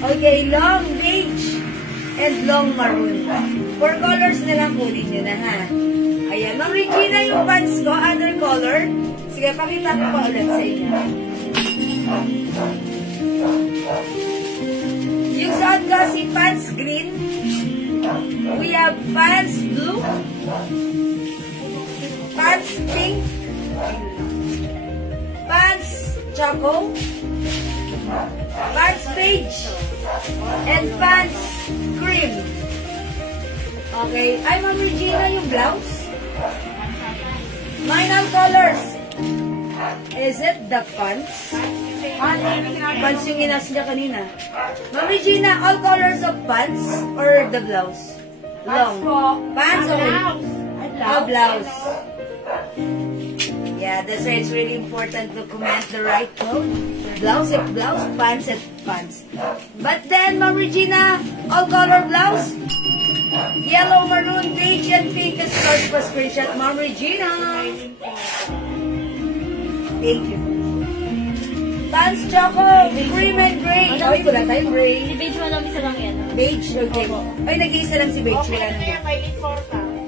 okay, long beige, and long maroon. 4 colors na lang kunin nyo na, ha? Ayan, Ma'am Regina, yung pants ko, other color. Sige, pakita ko pa ulit sa inyo. Yung suot ko, si pants green. We have pants blue. Pants pink. Pants choco. Pants beige. And pants cream. Okay. Ay, Ma'am Regina, yung blouse. Mine all colors. Is it the pants? Pants yung inas niya kanina. Ma'am Regina, all colors of pants or the blouse? Long. Pants or blouse? Yeah, that's why it's really important to comment the right code. Blouse if blouse, pants if pants. But then, Ma'am Regina, all color blouse? Yellow, maroon, beige, and pink is start for screenshot. Ma'am Regina. Thank you. Pants, choco, cream, and gray. Ay, wala tayong gray. Si Beige mo lang isa lang yan. Beige, okay. Ay, nag-iisa lang si Beige. Wala na yan.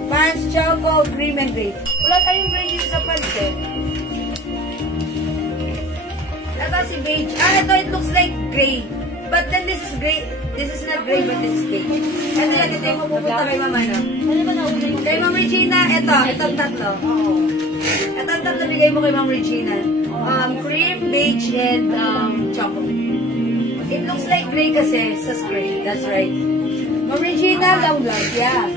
Pants, choco, cream, and gray. Wala tayong gray dito sa pants eh. Ito si Beige. Ito, it looks like gray. But then this is gray. This is not gray, but this is beige. Ito yan, ito yung mapupunta kay Mama, no? Ano ba nauna yung Kay Ma'am Regina, itong tatlo. Itong tatlo bigay mo kay Ma'am Regina. Cream, beige, and chocolate. It looks like gray kasi sa gray. That's right. Ma'am Regina, long lang. Yeah.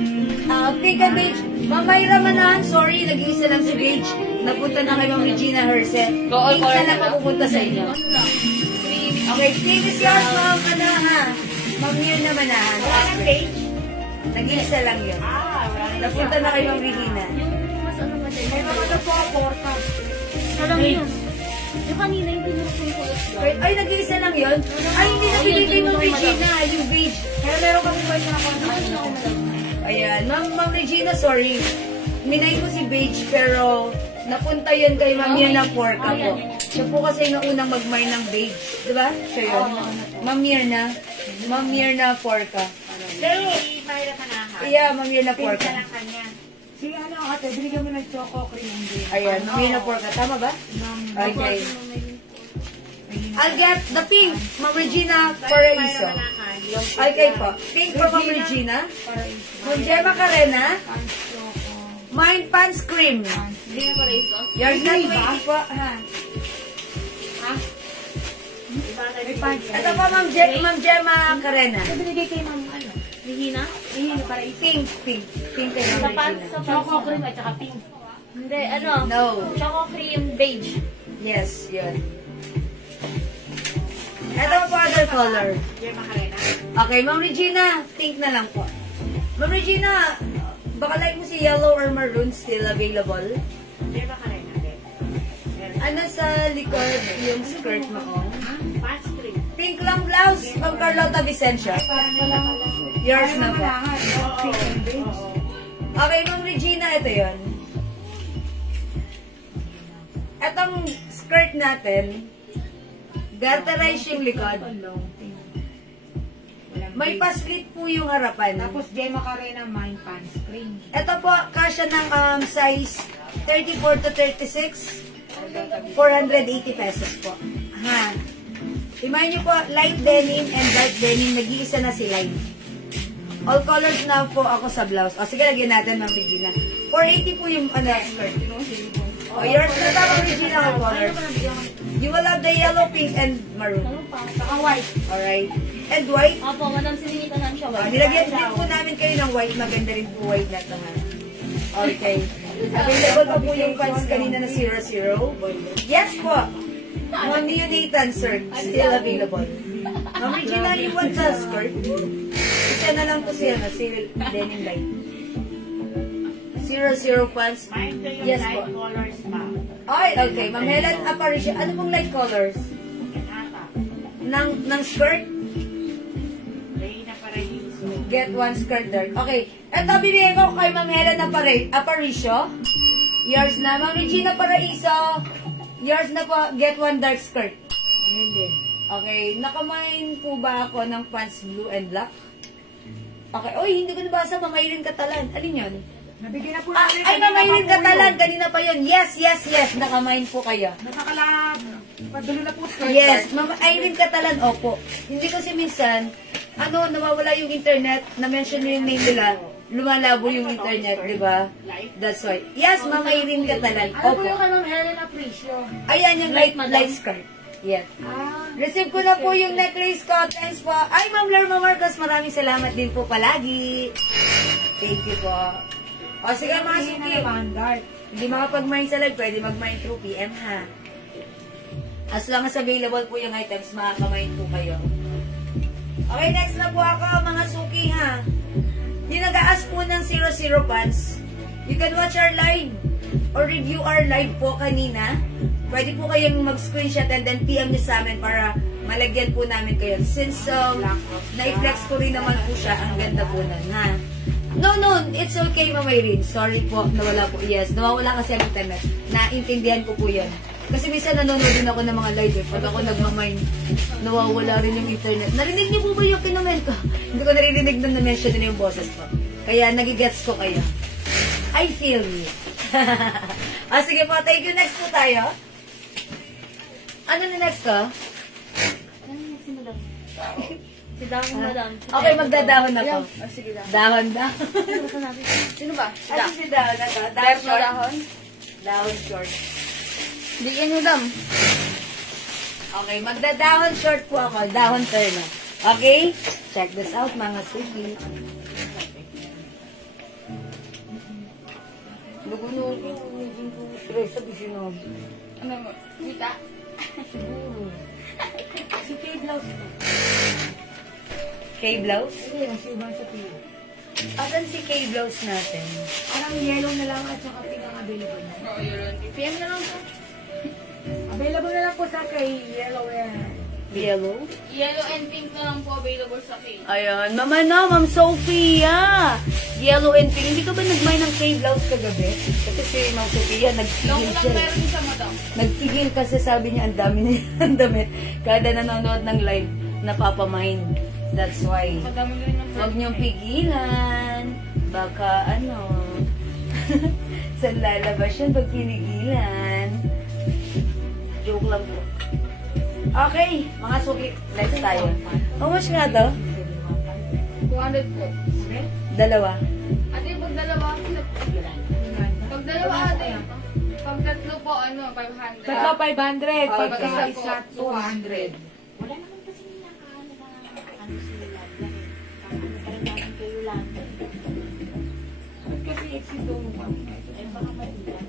Pink and beige. Ma'am Mayra Manahan, sorry, nag-iisa lang si beige. Napunta na kay Ma'am Regina herself. Pink na lang mapupunta sa inyo. Okay, pink is yours, Ma'am. Ano ha? Ma'am Mir na Manahan. Nag-iisa lang yun. Napunta na kay Ma'am Regina. Yung mas ano ba dyan? May mga na po, porta. Salang yun. Yung kanina yung pinurusong ko. Ay, nag-iisa lang yun? Ay, hindi na binigay Ma'am Regina. Yung beige. Kaya meron kami ba yung mga Ayan. Ma'am Regina, sorry. Minay ko si beige, pero napunta yun kay Ma'am Mirna Porca po. Siya po kasi yung unang mag-mine ng beige. Diba? Siya yun. Ma'am Mirna. Ma'am Mirna Porca. Pero, Mayra Manahan. Yeah, Ma'am Mirna Porca. kanya. Si ano, ate, binigyan mo ng choco cream. Ayan, Ma'am Mirna Porca. Tama ba? Okay. I'll get the pink, Ma'am Regina Paraiso. Okay po. Pink for Ma'am Regina. Ma'am Gemma Carena. Mine pants cream. Hindi na pala ito. Yours na 20 po. Ha? Ito po, Ma'am Gemma Carena. Ito binigay kay Ma'am, ano? Hihina? Hihina para Pink. Pink kay Sa Ma'am pants, Regina. sa choco pants. cream at saka pink. Hindi, ano? No. Choco cream beige. Yes, yun. Ito po, other color. Okay, Ma'am Regina, pink na lang po. Ma'am Regina, baka like mo si yellow or maroon still available? Ano sa likod yung skirt mo? Pink lang blouse, Ma'am Carlota Vicencia. Yours na po. Okay, Ma'am Regina, ito yun. Etong skirt natin, garterize yung likod. May paslit po yung harapan. Tapos, Gemma Carena, mine pants cream. Ito po, kasya ng size 34 to 36. 480 pesos po. Ha. Remind nyo po, light denim and dark denim, nag-iisa na si line. All colors na po ako sa blouse. O, sige, lagyan natin, Ma'am Regina. 480 po yung skirt. O, yours na ta, Ma'am Regina, all colors. You will have the yellow, pink, and maroon. Saka white. Alright. And white. Opo, madam, sinilita lang siya. Nilagyan din po namin kayo ng white. Maganda rin po white na ito, ha. Okay. Available pa po yung pants kanina na 00. Yes po. Mga neonatal skirt. Still available. Ma'am Regina, you want the skirt? Isa na lang po siya na denim light. 00 pants. Yes po. Ay, okay. Ma'am Helen Aparicio, ano pong light colors? Ng skirt? Get one skirt dark. Okay. Ito, bibigyan ko kay Ma'am Helen Aparicio. Yours na. Ma'am Regina Paraiso. Yours na po. Get one dark skirt. Okay. Nakamain po ba ako ng pants blue and black? Okay. Uy, hindi ko nabasa. Mamaylin Catalan. Alin yun? Nabigyan na po Ah, namin. ay, Mamaylin Catalan. Kanina pa yun. Yes. Nakamain po kayo. Nakakalab. Padulo na po skirt. Yes, Mama Irene Catalan, opo. Hindi kasi minsan, nawawala yung internet, na-mention mo yung name nila, lumalabo yung internet, di ba? That's why. Yes, Mama Irene Catalan, Ano po opo. yung kay Ma'am Helen Aparicio? Ayan yung light Madam. skirt. Yes. Ah, Receive ko na po yung necklace ko. Thanks po. Ay, Ma'am Lerma Marcos, maraming salamat din po palagi. Thank you po. O, sige mga suki. Hindi makapag-mine sa live, pwede mag-mine through PM, ha? As long as available po yung items, makaka-mine po kayo. Okay, next na po ako, mga suki, ha? Yung nag-aas po ng 00 pants, you can watch our live or review our live po kanina. Pwede po kayong mag-screenshot and then PM nyo sa amin para malagyan po namin kayo. Since na-flex ko rin naman po siya, ang ganda po nun, ha? No, it's okay, Mama Irene. Sorry po, nawala po. Yes, nawawala kasi ang internet. Naintindihan ko po yan. Kasi minsan nanonood din ako ng mga live. Pag ako nagmamine, nawawala rin yung internet. Narinig niyo po ba yung kinoment ko? Hindi ko naririnig na na-mention din yung boses ko. Kaya nagigets ko kayo. I feel you. Sige po, thank you. Next po tayo. Ano na next ko? Si Dahon na lang. Okay, magdadahon na po. Sige lang. Dahon. Sino ba? Ano si dahon na to? Dahon short? Dahon? Dahon short. Bigyan nyo dam. Okay, magdadahon short po ako. Dahon turn. Okay? Check this out, mga suki. Lugunugi. Stress sa bisinob. Ano mo? Kita? Siguro. Si K-Blouse. K-Blouse? Hindi, mas iba sa pila. Asan si K-Blouse natin? Parang yellow na lang at saka pink ang available na. Oo, yun. PM na lang po. Available na lang po sa kay yellow yan. Yellow? Yellow and pink na lang po available sa cake. Ayan. Mama na, Ma'am Sophia. Yellow and pink. Hindi ka ba nag-mine ng K-Blouse kagabi? Kasi si Ma'am Sophia, Long nagpigil lang siya. meron sa madam. Nagpigil kasi sabi niya, ang dami na ang damit. Kada nanonood ng live, napapamine. That's why. Madami rin ng Huwag niyong pigilan. Baka saan lalabas yan pag pinigilan? Joke lang po. Okay, mga suki. Next tayo. How much nga to? 200 po. Dalawa. Ate, pag dalawa, pag dalawa ate, pag tatlo po, 500. Tatlo 500, Okay. pagka isa 200. Wala naman kasi ano sila lang. Parang naman kayo lang. Kasi exit doon mo. Ay, baka malilan.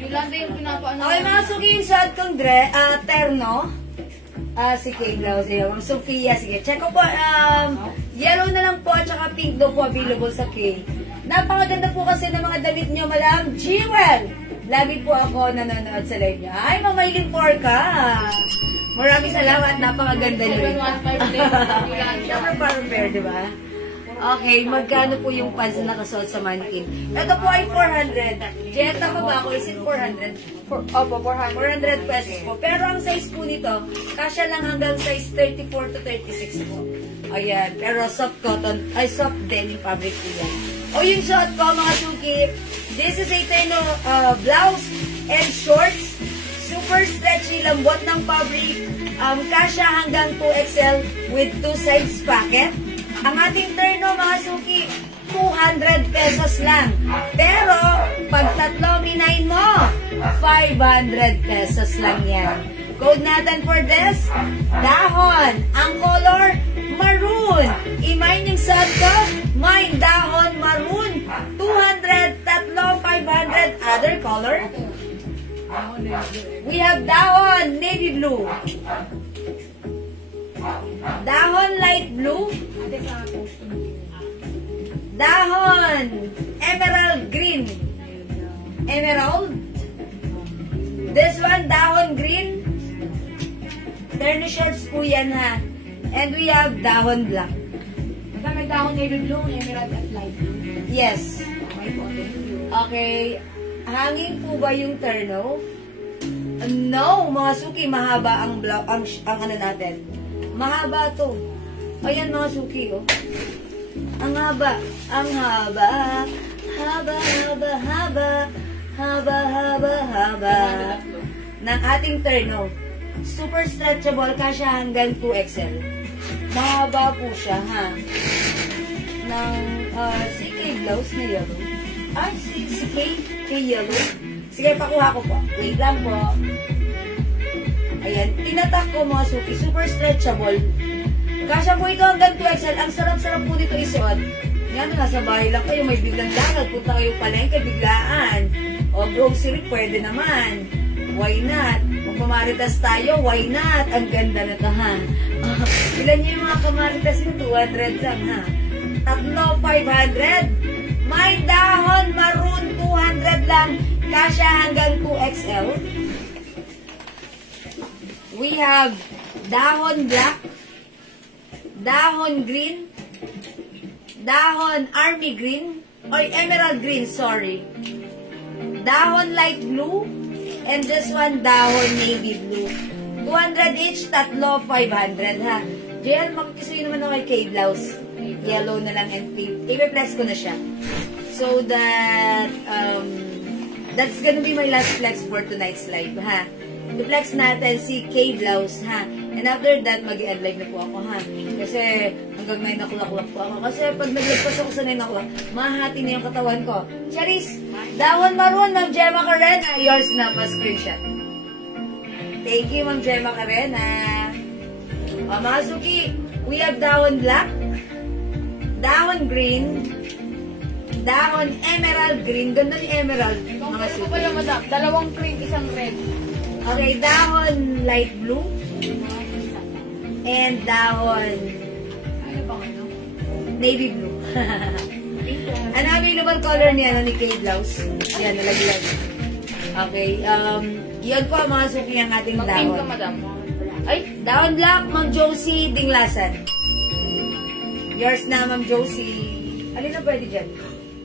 Yolanda yung pinapaano. Okay, mga suki, yung suot kong terno. Si K-Blouse. Ma'am Sophia, sige. Check ko po. Yellow na lang po at saka pink daw po available sa K. Napakaganda po kasi ng mga damit nyo, Madam Jewel. Lagi po ako nanonood sa live niya. Ay, Mamaylin Porca. Maraming salamat. Napakaganda nyo. 715 din. Yolanda. Siyempre parang fair, di ba? Okay, magkano po yung pants na nakasuot sa mannequin? Ito po ay 400. Jetta pa ba ako? Is it 400? Opo, 400. 400 pesos po. Pero ang size po nito, kasya lang hanggang size 34 to 36 po. Ayan. Pero soft cotton, ay soft denim fabric po yan. O yung short ko, mga suki, this is a terno blouse and shorts. Super stretchy, lambot ng fabric. Kasya hanggang 2XL with 2 sides pocket. Ang ating terno, mga suki, 200 pesos lang. Pero, pag tatlo minain mo, 500 pesos lang yan. Code natin for this, dahon. Ang color, maroon. I-mine yung suot ko, mine dahon, maroon. 200, tatlo, 500. Other color? We have dahon, navy blue. Dahon, light blue. Dahon, emerald green. Emerald. This one, dahon green. Terno shorts po yan, ha. And we have dahon black. May dahon navy blue, emerald at light blue. Yes. Okay po, thank you. Okay. Hanging po ba yung terno? No, mga suki, mahaba ang ano natin. Mahaba to. Ayan, mga suki, oh. Ang haba. Ang haba. Haba, haba, haba. Haba, haba, haba. Ng ating terno. Super stretchable, kasya hanggang 2XL. Mahaba po siya, ha. Ng CK blouse na yellow. Ay, si K yellow. Sige, pakuha ko po. Wait lang po. Ayan, tinatak ko, mga suki. Super stretchable. Kasya po ito hanggang 2XL. Ang sarap-sarap po dito isuot. Yan, nasa bahay lang kayo, may biglang dagat, punta kayo palengke, biglaan. O grocery, pwede naman. Why not? Magmamaritas tayo, why not? Ang ganda na to, ha? Ilan yung mga kamaritas nyo? 200 lang, ha? Tatlo, 500. May dahon maroon, 200 lang. Kasya hanggang 2XL. We have dahon black, dahon green, dahon army green, or emerald green, sorry. Dahon light blue, and this one, dahon navy blue. 200 each, tatlo, 500, ha? JL, makikisuyo naman ako kay K-Blouse. Yellow na lang and pink. I-flex ko na siya. So that, that's gonna be my last flex for tonight's live, ha? I-flex natin si K-Blouse, ha? And after that, mag-i-end live na po ako, ha? Kasi hanggang 9 o'clock po ako. Kasi pag naglagpas ako sa 9 o'clock, mahati na yung katawan ko. Charis, dahon maroon ng Gemma Carena. Yours na, pa-screenshot. Thank you, Ma'am Gemma Carena. Mga Suki, we have dahon black, dahon green, dahon emerald green. Ganda ni emerald, mga Ano Suki. pala, madam? Dalawang cream, isang red. Okay, dahon light blue, and dahon Ano bang ano? navy blue. Ano available color niya, ni K-Blouse? Yan, nalaglag. Okay, yun po mga Suki ang ating Mag-pink ka, dahon. madam. Ay, Dahon black, Ma'am Josie Dinglasan. Yours na, Ma'am Josie. Alin na pwede dyan?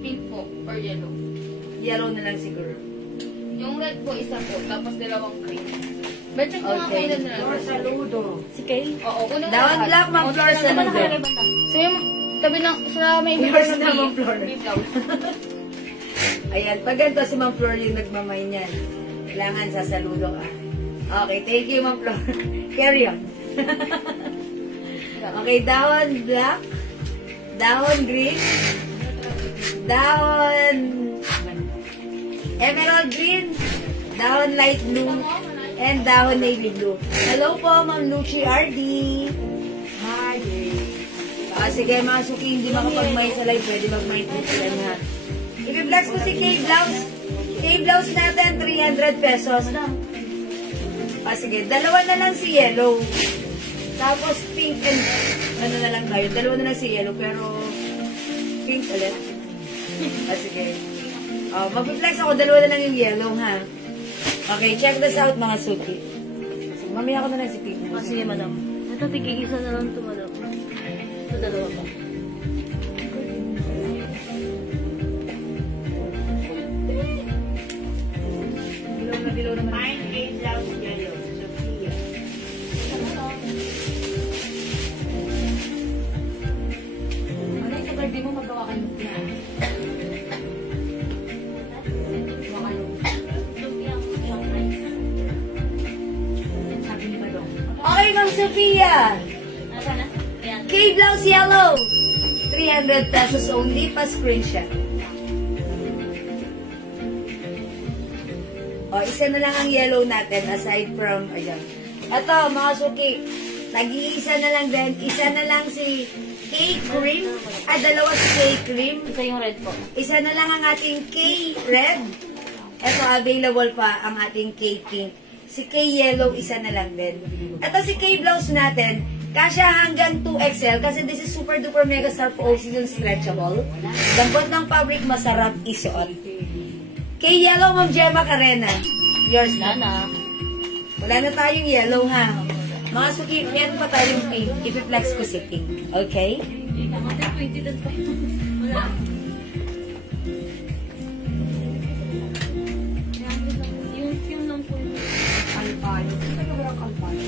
pink po, or yellow. Yellow na lang siguro. Yung red po, isa po, tapos dalawang cream. Betcheck ko nga Okay. kailan na lang. Saludo. Si Kay. Oo, unang Dahon black, Ma'am Flor Ano ba Saludo. nakalagay ba na? So yung tabi ng, sa may Yours bigay na, Ma'am Flor. blouse. Ayan, pag ganito si Ma'am Flor yung nagmamay niyan. Kailangan sasaludo ka. Okay, thank you, Ma'am Flor. Carry on. Okay, dahon black, dahon green, dahon emerald green, dahon light blue, and dahon navy blue. Hello po, Ma'am Lucy RD. Hi. Sige, mga Suki, hindi makapag-may sa live, pwede mag-may po sila na. I-flex ko si K-Blouse. K-Blouse natin, 300 pesos. Sige, dalawa na lang si yellow. Tapos pink and, ano na lang tayo, dalawa na lang si yellow, pero pink ulit. Sige. Mag-flex ako, dalawa na lang yung yellow, ha? Okay, check this out, mga Suki. Mamaya ko na lang si pink. Sige, madam. Ito, tigigisa na lang ito, madam. Ito, dalawa pa. Dilaw na dilaw naman. Mine is out yellow. Sophia. Ano yung birthday mo magawa ka ng plan? Magawa ka ng sabi ni Madong. Okay, Ma'am Sophia. Nasa na? Ayan. K-Blouse yellow. 300 pesos only, pa screenshot. Isa na lang ang yellow natin aside from, ayan. Ito, mga Suki, nag-iisa na lang din. Isa na lang si K-Cream. Dalawa si K-Cream. Ito yung red po. Isa na lang ang ating K-Red. Ito, available pa ang ating K-Pink. Si K-Yellow, isa na lang din. Ito si K-Blouse natin, kasya hanggang 2XL kasi this is super duper mega star all season stretchable. Lambot ng fabric, masarap isuot. K-Yellow, Ma'am Gemma Carena. Yours na. Nana. Wala na tayong yellow, ha? Mga Suki, meron pa tayong pink. I-flex ko si pink. Okay? 20 lang pa. Wala. Yung lang po yun. Kalpayo. Kasi ka walang kalpayo.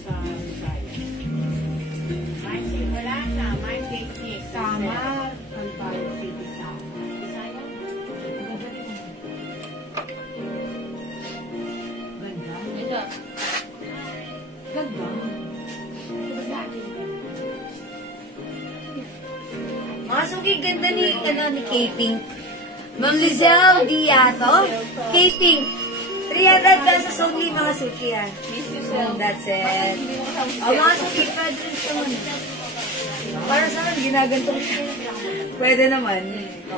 Sa Bisaya. Wala na. May picnic. Samar. Kalpayo. City Samar. Bisaya. Ganda. Ito. Ganda. Mga Suki, ganda ni K-Pink. Ma'am Lizelle Diato. K-Pink. 300 pesos only, mga Suki, ha? And that's it. Mga Suki, pwede rin sa muna. Para sa akin, ginaganto ko siya. Pwede naman.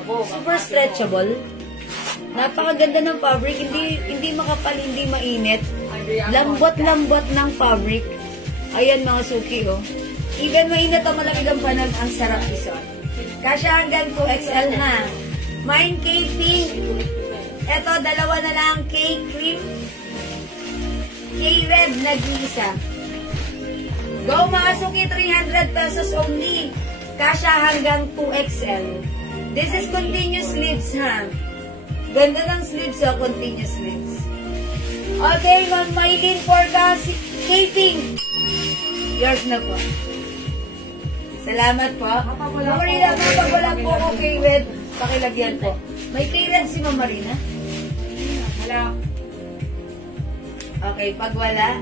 Super stretchable. Napakaganda ng fabric. Hindi makapal, hindi mainit. Lambot-lambot ng fabric. Ayan mga suki, oh. Even mainit o malamig ang panahon, ang sarap isuot. Kasya hanggang 2XL ha. Mine K-Pink. Eto, dalawa na lang K-Cream. K-Red, nag-iisa. Go mga suki, 300 pesos only. Kasya hanggang 2XL. This is continuous sleeves ha. Ganda ng sleeves ha, continuous sleeves. Okay, Ma'am Maylin Porca, K-Pink. Yours na po. Salamat po. Marina, kapag wala po ako K-Red, pakilagyan po. May K-Red si Ma'am Marina? Wala. Okay, pag wala,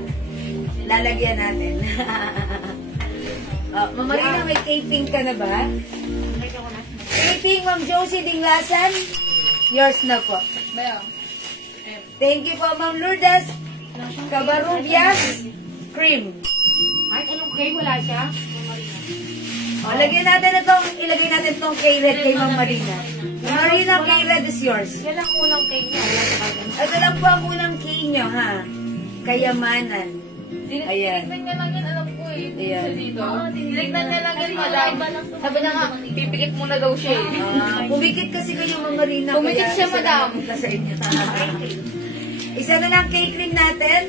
lalagyan natin. Ma'am Marina, may K-Pink ka na ba? K-Pink, Ma'am Josie Dinglasan. Yours na po. Thank you po, Ma'am Lourdes. Cabarubias. Cream. Ay, anong K? Wala siya? Ilagay natin itong K-Red kay Ma'am Marina. Ma'am Marina, K-Red is yours. Yan ang unang K niya. Wala sa kaganda. Ito lang po ang unang K nyo, ha? Kayamanan. Ayan. Tignan niya lang yan, alam ko eh. Ayan. Dito. Tignan niya lang yan, madam. Sabi na nga, pipikit muna daw siya eh. Pumikit kasi kayo, Ma'am Marina. Pumikit kaya siya, isa madam. na lang sa inyo. Isa na lang K-cream natin.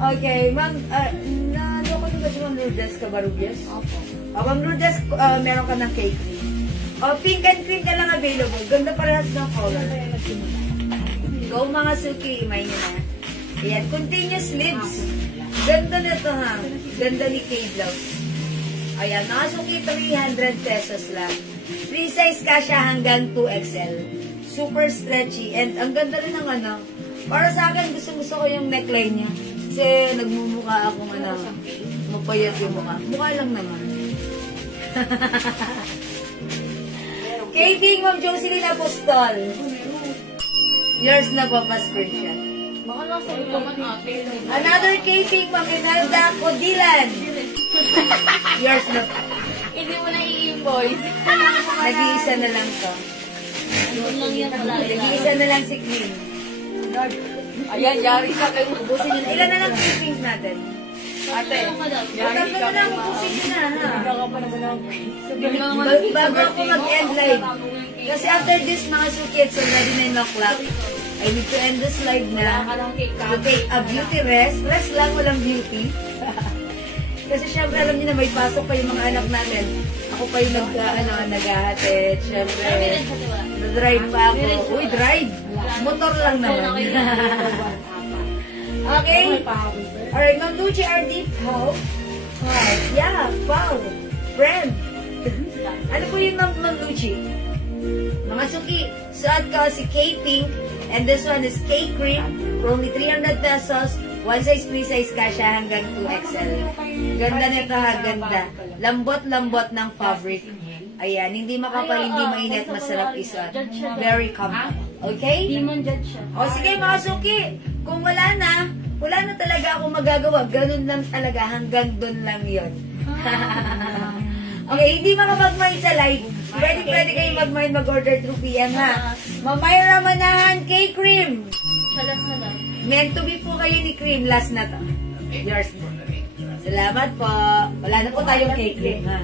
Okay, Ma'am, ano ko ba si Ma'am Lourdes Cabarubias? Opo. Ma'am Lourdes, meron ka ng K-cream. Pink and cream ka lang available. Ganda parehas ng color. Go mga suki, imay nyo na. Ayan, continuous sleeves. Ganda na ito ha. Ganda ni K-Blouse. Ayan, mga suki, 300 pesos lang. Free size kasya hanggang 2XL. Super stretchy. And ang ganda rin ng ano. Para sa akin, gusto ko yung neckline niya. Kasi nagmumukha akong mapayat yung mukha. Mukha lang naman. K-Pink, Ma'am Jocelyn Apostol. Yours na po, pa-screenshot. Baka nasa ito man ate. Another K-Pink, Ma'am Inalda Codilan. Yours na po. Hindi mo na i-invoice. Nag-iisa na lang to. Nag-iisa na lang si Queen. Ayan, yari ka kayo. Ubusin nyo na. Ilan na lang K-Pink natin? Ate, yari Tatlo ka na lang, kayo. ubusin nyo na ha. Bago Bago ako mag-end live. Kasi after this, mga sukits, already 9 o'clock. I need to end this live na. To take a beauty rest. Rest lang, walang beauty. Kasi syempre, alam niyo na may pasok pa yung mga anak natin. Ako pa yung naghahatid. Syempre, drive pa ako. Uy, drive! Motor lang naman. Okay? Alright, Ma'am Lucy RD. Pau. Yeah, Pau. Friend. Ano po yung Ma'am Lucy? Mga suki, suot ko si K-Pink. And this one is K-Cream. For only 300 pesos. One size, free size kasha hanggang 2XL. Ganda nito ha, ganda. Lambot-lambot ng fabric. Ayan, hindi makapal, hindi mainit, masarap isuot. Very comfortable. Okay? O sige mga suki, kung wala na talaga akong magagawa. Ganun lang talaga, hanggang dun lang yun. Okay, hindi makapag-mind sa live. Pwede kayo mag-mind, mag-order through PM ha. Mamayra Manahan, K-Cream. Meant to be po kayo ni Cream. Last na to. Yours po. Salamat po. Wala na po tayong K-Cream ha.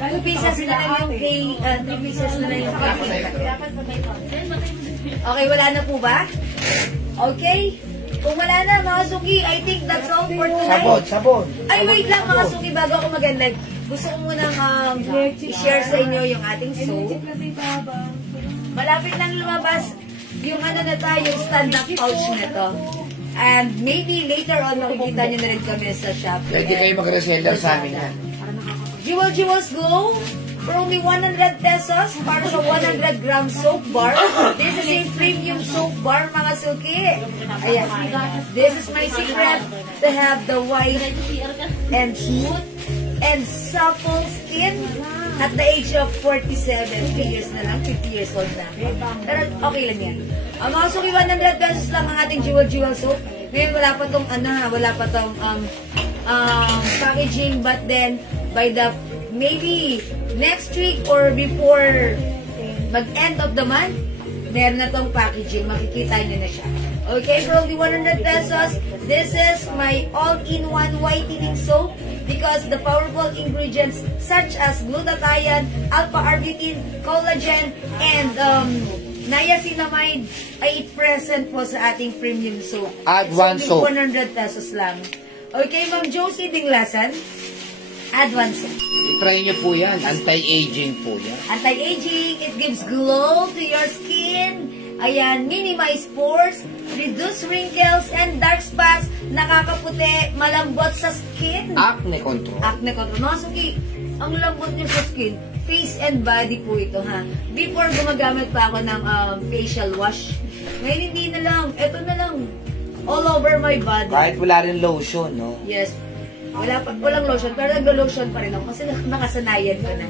2 pieces na lang yung K, 3 pieces na lang yung K-Cream. Okay, wala na po ba? Okay. Kung wala na, mga suki, I think that's all for tonight. Sabon. Ay, wait lang mga suki, bago ako mag-end. Gusto ko munang i-share sa inyo yung ating soap. Malapit lang lumabas yung ano na tayo, stand-up pouch na to. And maybe later on, makikita nyo na rin kami sa Shopee. Pwede kayo mag-reseller sa amin yan. Jewels Glow for only 100 pesos para sa 100 gram soap bar. This is a premium soap bar, mga suki. Ayan. This is my secret to have the white and smooth and supple skin at the age of 47. 3 years na lang, 50 years old na. Pero okay lang yan. Mga suki, 100 pesos lang ang ating Jewel soap. Ngayon wala pa tong packaging, but then by the maybe next week or before mag-end of the month, meron na tong packaging. Makikita nyo na siya. Okay, for only 100 pesos, this is my all-in-one whitening soap because the powerful ingredients such as glutathione, alpha-arbutin, collagen, and niacinamide ay present po sa ating premium soap. Add It's one only soap. 100 pesos lang. Okay, Ma'am Josie Dinglasan, add one soap. I-try nyo po yan. Anti-aging po yan. Anti-aging, it gives glow to your skin. Ayan, minimize pores, reduce wrinkles and dark spots, nakakaputi, malambot sa skin. Acne control. Acne control. Mga suki, ang lambot nyo sa skin, face and body po ito ha. Before, gumagamit pa ako ng facial wash. Ngayon hindi na lang, ito na lang, all over my body. Kahit wala rin lotion, no? Yes. Walang lotion, pero nag-lotion pa rin ako kasi nakasanayan ko na.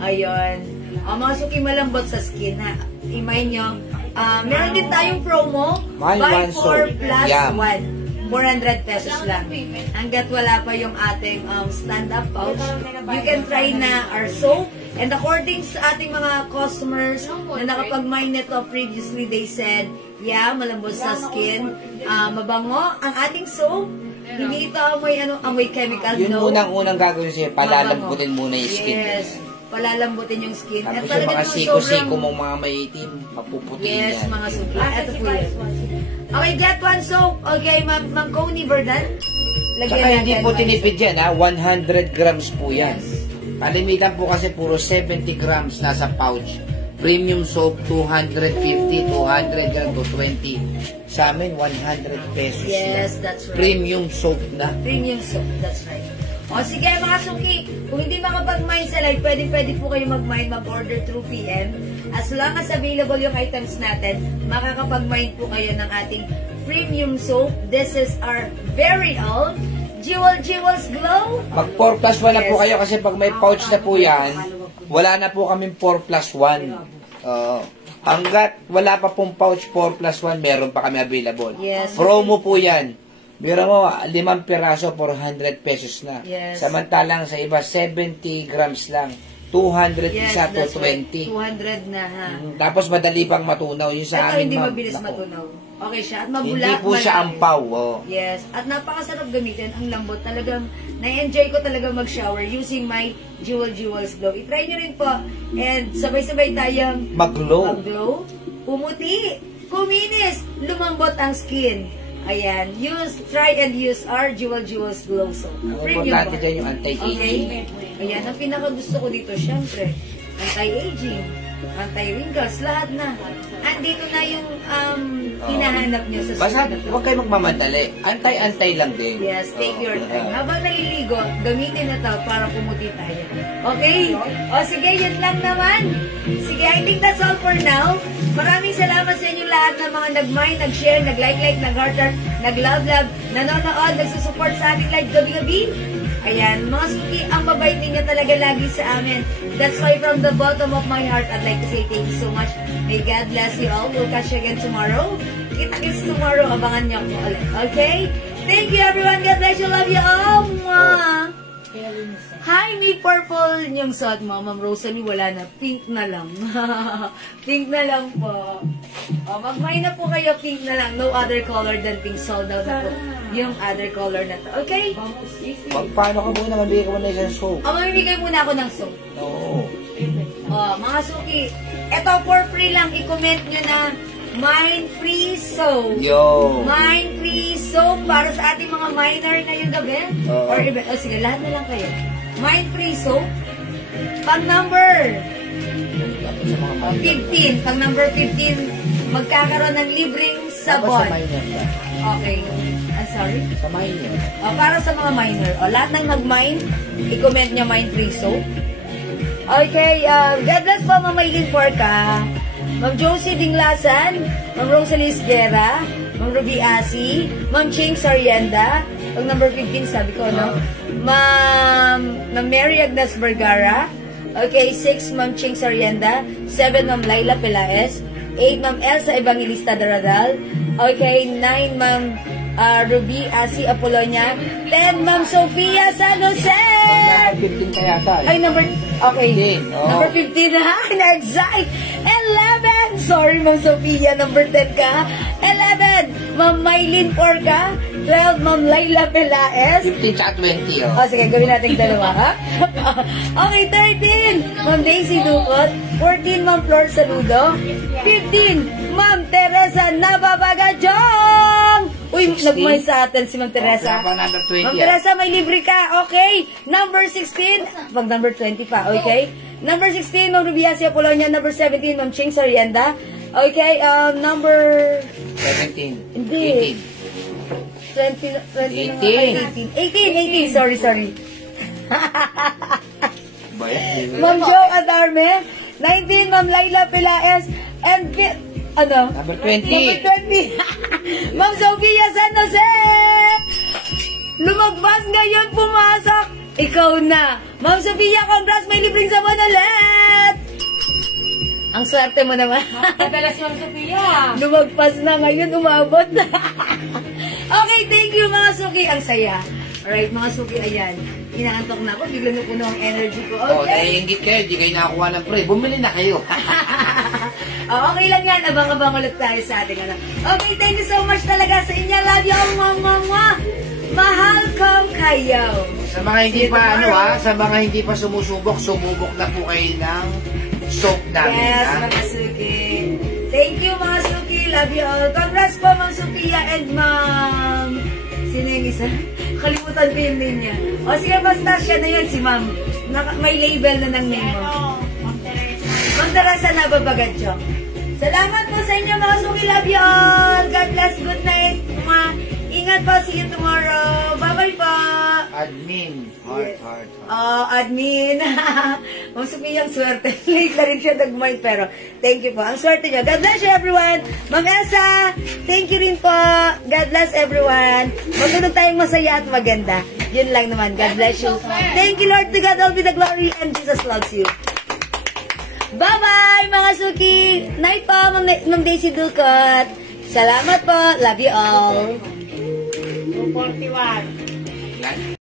Ayun. Mga suki, malambot sa skin ha. Imay nyo. Meron din tayong promo. Buy Buy one 4 soap. plus Yeah. 1. 400 pesos lang. Hanggat wala pa yung ating stand-up pouch, you can try na our soap. And according sa ating mga customers na nakapag-mine nito previously, they said, yeah, malambot sa skin, mabango ang ating soap. Hindi ito amoy chemical. Yun no. unang gagawin sa'yo, palalambutin muna yung skin. Yes. Palalambutin yung skin. Tapos At yung talagang mga sobrang- siko-siko mong mga maitim, mapuputiin Yes, yan. mga suki. Ito po yun. Okay, get one soap. Okay, Ma'am Connie Verdan. Saka hindi po tinipid yan, ha? 100 grams po yan. Yes. Kalimitan po kasi puro 70 grams nasa pouch. Premium soap, 250, 200 grams to 20. Sa amin, 100 pesos Yes, lang. that's right. Premium soap na. Premium soap, that's right. O sige mga suki, kung hindi makapag-mine sa live, pwede po kayo mag-mine, mag-order through PM. As long as available yung items natin, makakapag-mine po kayo ng ating premium soap. This is our very own Jewels Glow. Mag 4 plus 1 na po kayo kasi pag may pouch na po yan, wala na po kaming 4 plus 1. Hanggat wala pa pong pouch 4 plus 1, meron pa kami available. Yes. Promo po yan. Biro mo, 5 piraso for 100 pesos na. Yes. Samantalang sa iba, 70 grams lang. 200 Yes, isa to that's right. 20. 200 na ha. Tapos madali pang matunaw. Yung sa Ito amin, hindi ma'am, mabilis nako. matunaw. Okay siya. At mabula. Hindi po siya malaki. ampaw. Oh. Yes. At napakasarap gamitin. Ang lambot. Talagang, na-enjoy ko talaga mag-shower using my Jewels Glow. I-try nyo rin po. And sabay-sabay tayong Mag-glow. mag-glow. Pumuti. Kuminis. Lumambot ang skin. Ayan. Try and use our Jewels Glow soap. Ang Premium importante po. dyan yung anti-aging. Okay? Ayan. Ang pinaka-gusto ko dito, syempre, anti-aging, anti-wrinkles, lahat na. Andito na yung hinahanap nyo sa Basta susunod na to. huwag kayo magmamadali. Antay-antay lang din. Yes, take your time. Oo. Habang naliligo, gamitin na to para pumuti tayo. Okay? O sige, yun lang naman. Sige, I think that's all for now. Maraming salamat sa inyo lahat ng mga nag-mind, nag-share, nag-like, nag-heart, nag-love, nanonood, nagsusupport sa ating live gabi-gabi. Ayan, mga suki, ang babait ninyo talaga lagi sa amin. That's why from the bottom of my heart, I'd like to say thank you so much. May God bless you all. We'll catch you again tomorrow. Kita-kits tomorrow. Abangan niyo ako ulit. Okay? Thank you everyone. God bless you. Love you all. Mwah! Hi, may purple yung suot mo. Ma'am Rosalie, wala na. Pink na lang. Pink na lang po. O, mag-buy na po kayo. Pink na lang. No other color than pink. Sold out na po yung other color na to. Okay? Paano ka muna? Mabigay ka muna isang soap. O, mamimigay muna ako ng soap. No. O, mga suki, eto for free lang. I-comment nyo na Mind Free Soap. Yo. Mind Free Soap para sa ating mga minor ngayong gabi. Oo. Or iba, sige, lahat na lang kayo. Mind Free Soap. Pag number Tapos sa mga minor. 15, pag number 15, magkakaroon ng libreng Tapos sabon. sa minor ba? Okay. I'm sorry. Sa minor. O, para sa mga minor. O, lahat ng nag-mind, i-comment nyo Mind Free Soap. Okay, God bless po, Ma'am Maylin Porca, Ma'am Josie Dinglasan, Ma'am Rosalie Guerra, Ma'am Ruby Asi, Ma'am Ching Sarienda, pag number 15 sabi ko, no? Ma'am Mary Agnes Vergara, okay, 6 Ma'am Ching Sarienda, 7 Ma'am Laila Pelaez, 8 Ma'am Elsa Evangelista Daradal, okay, 9 Ma'am Ruby Asi Apolonia, 10 Ma'am Sofia San Jose! 15 ka yata. Ay, okay. 15, oh. Number 15 ha, na-excite. 11, sorry Ma'am Sophia, number 10 ka. 11, Ma'am Mylene 4 ka. 12, Ma'am Laila Pelaez. 15 tsaka 20, oh. O, sige, gawin natin dalawa, ha? Okay, 13, Ma'am Daisy Ducot. 14, Ma'am Flor Saludo. 15, Ma'am Teresa Nababagadjong. Uy, 16. nagmay sa atin si Ma'am Teresa. Okay, number 20, Ma'am Teresa, may libre ka. Okay. Number 16, pag number 20 pa, okay? Number 16, Ma'am Rubiasia Polonia. Number 17, Ma'am Ching Sorienda. Okay, number... 17. Hindi. 18. 18, sorry. Ba yan? Ma'am Joe Adarme. 19, Ma'am Laila Pelaez. And, Number 20. Number 20. Ma'am Sofia San Jose. Lumagpas ngayon, pumasok. Ikaw na. Ma'am Sofia, congrats, may libreng sabon ulit. Ang swerte mo naman. Madalas yung Sophia. Lumagpas na ngayon, umabot na. Okay, thank you mga Suki. Ang saya. Alright, mga Suki, ayan. Inaantok na ako, bigla na puno ang energy ko. Oh, Okay. naiingit kayo, di kayo nakakuha ng pre. Bumili na kayo. Okay lang yan. Abang-abang ulit tayo sa ating ano. Okay, thank you so much talaga sa inyo. Love you all, mwah. Mahal kong kayo. Sa mga hindi pa, sa mga hindi pa sumubok na po kayo ng soap namin, Yes, ha? mga Suki. Thank you, mga Suki. Love you all. Congrats po, Ma'am Sophia and Ma'am... Sino yung isa? Kalimutan ko yung name niya. O sige, basta siya na yun, si Ma'am. May label na ng name mo. Ma'am Teresa Nababagadjong. Salamat po sa inyo, mga Suki. Love you all. God bless. Good night. Ingat po. See you tomorrow. Bye-bye po. Admin. Heart. Admin. Ma'am Sophia, ang swerte. Late na rin siya nag-mind, pero thank you po. Ang swerte niyo. God bless you, everyone. Ma'am Elsa, thank you rin po. God bless everyone. Magtunod tayong masaya at maganda. Yun lang naman. God bless you. Thank you, Lord. To God all be the glory, and Jesus loves you. Bye-bye, mga Suki. Night po, Ma'am Daisy Ducot. Salamat po. Love you all. 241.